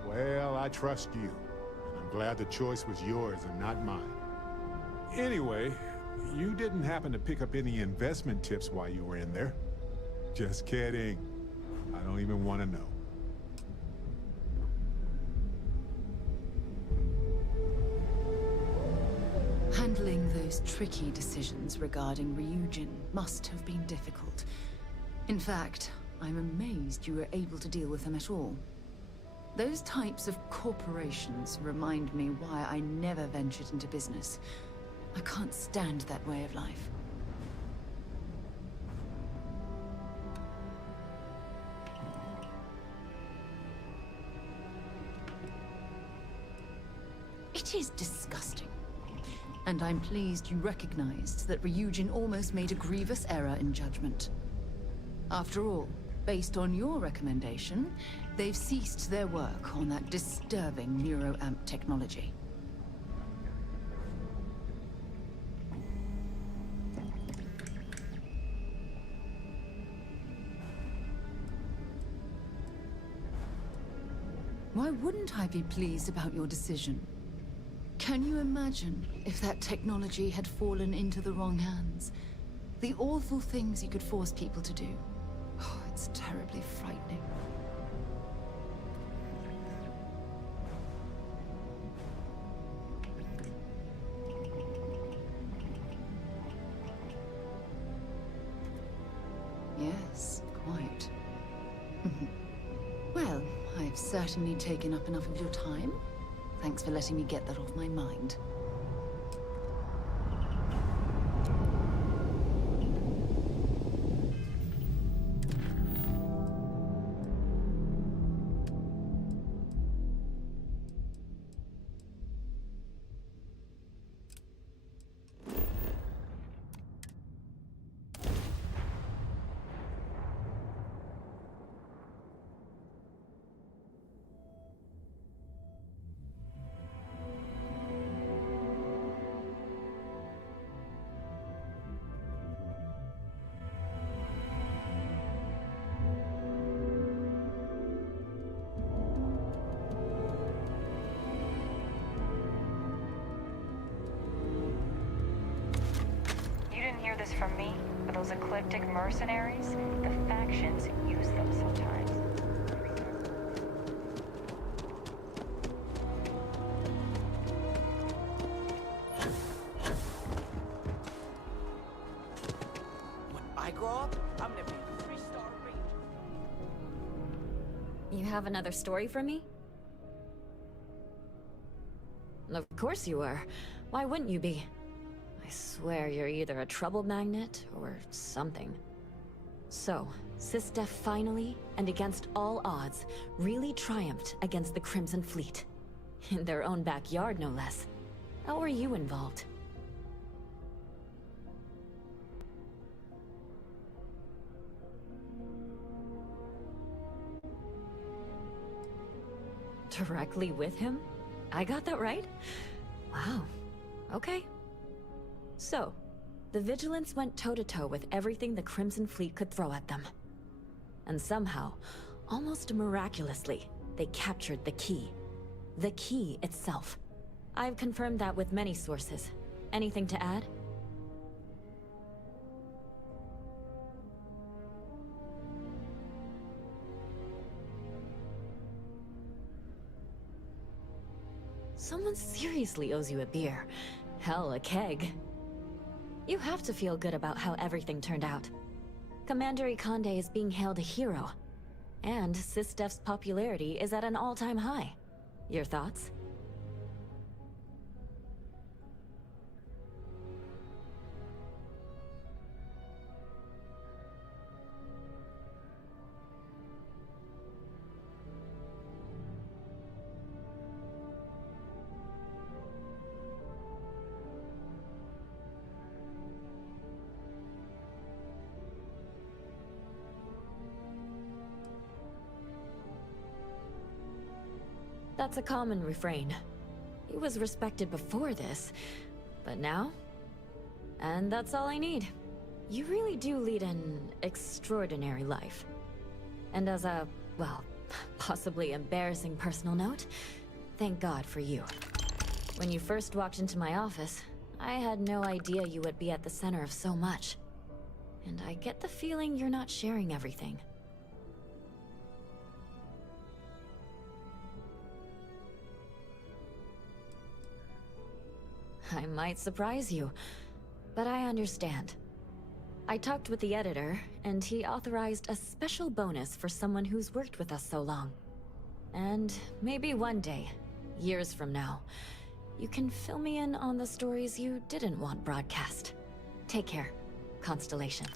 Well, I trust you. And I'm glad the choice was yours and not mine. Anyway, you didn't happen to pick up any investment tips while you were in there. Just kidding. I don't even want to know. Handling those tricky decisions regarding Ryujin must have been difficult. In fact, I'm amazed you were able to deal with them at all. Those types of corporations remind me why I never ventured into business. I can't stand that way of life. It is disgusting. And I'm pleased you recognized that Ryujin almost made a grievous error in judgment. After all, based on your recommendation, they've ceased their work on that disturbing neuroamp technology. Why wouldn't I be pleased about your decision? Can you imagine if that technology had fallen into the wrong hands? The awful things you could force people to do. Oh, it's terribly frightening. Yes, quite. Well, I've certainly taken up enough of your time. Thanks for letting me get that off my mind. This from me, but those ecliptic mercenaries, the factions use them sometimes. What I grow up, I'm gonna be a 3-star ranger. You have another story for me? Of course you are. Why wouldn't you be? I swear you're either a trouble magnet or something. So, SysDef finally, and against all odds, really triumphed against the Crimson Fleet. In their own backyard, no less. How were you involved? Directly with him? I got that right? Wow. Okay. So, the Vigilance went toe-to-toe with everything the Crimson Fleet could throw at them. And somehow, almost miraculously, they captured the key. The key itself. I've confirmed that with many sources. Anything to add? Someone seriously owes you a beer. Hell, a keg. You have to feel good about how everything turned out. Commander Ikande is being hailed a hero. And SysDef's popularity is at an all-time high. Your thoughts? That's a common refrain. He was respected before this, but now? And that's all I need. You really do lead an extraordinary life. And as a, well, possibly embarrassing personal note, thank God for you. When you first walked into my office, I had no idea you would be at the center of so much. And I get the feeling you're not sharing everything. I might surprise you, but I understand. I talked with the editor, and he authorized a special bonus for someone who's worked with us so long. And maybe one day, years from now, you can fill me in on the stories you didn't want broadcast. Take care, Constellation.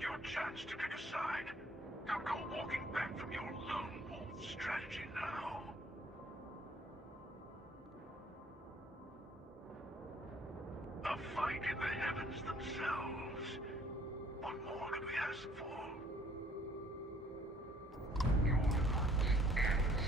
had your chance to pick a side. Don't go walking back from your lone wolf strategy now. A fight in the heavens themselves. What more could we ask for? Your work ends.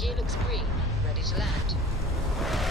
Gear looks green. Ready to land.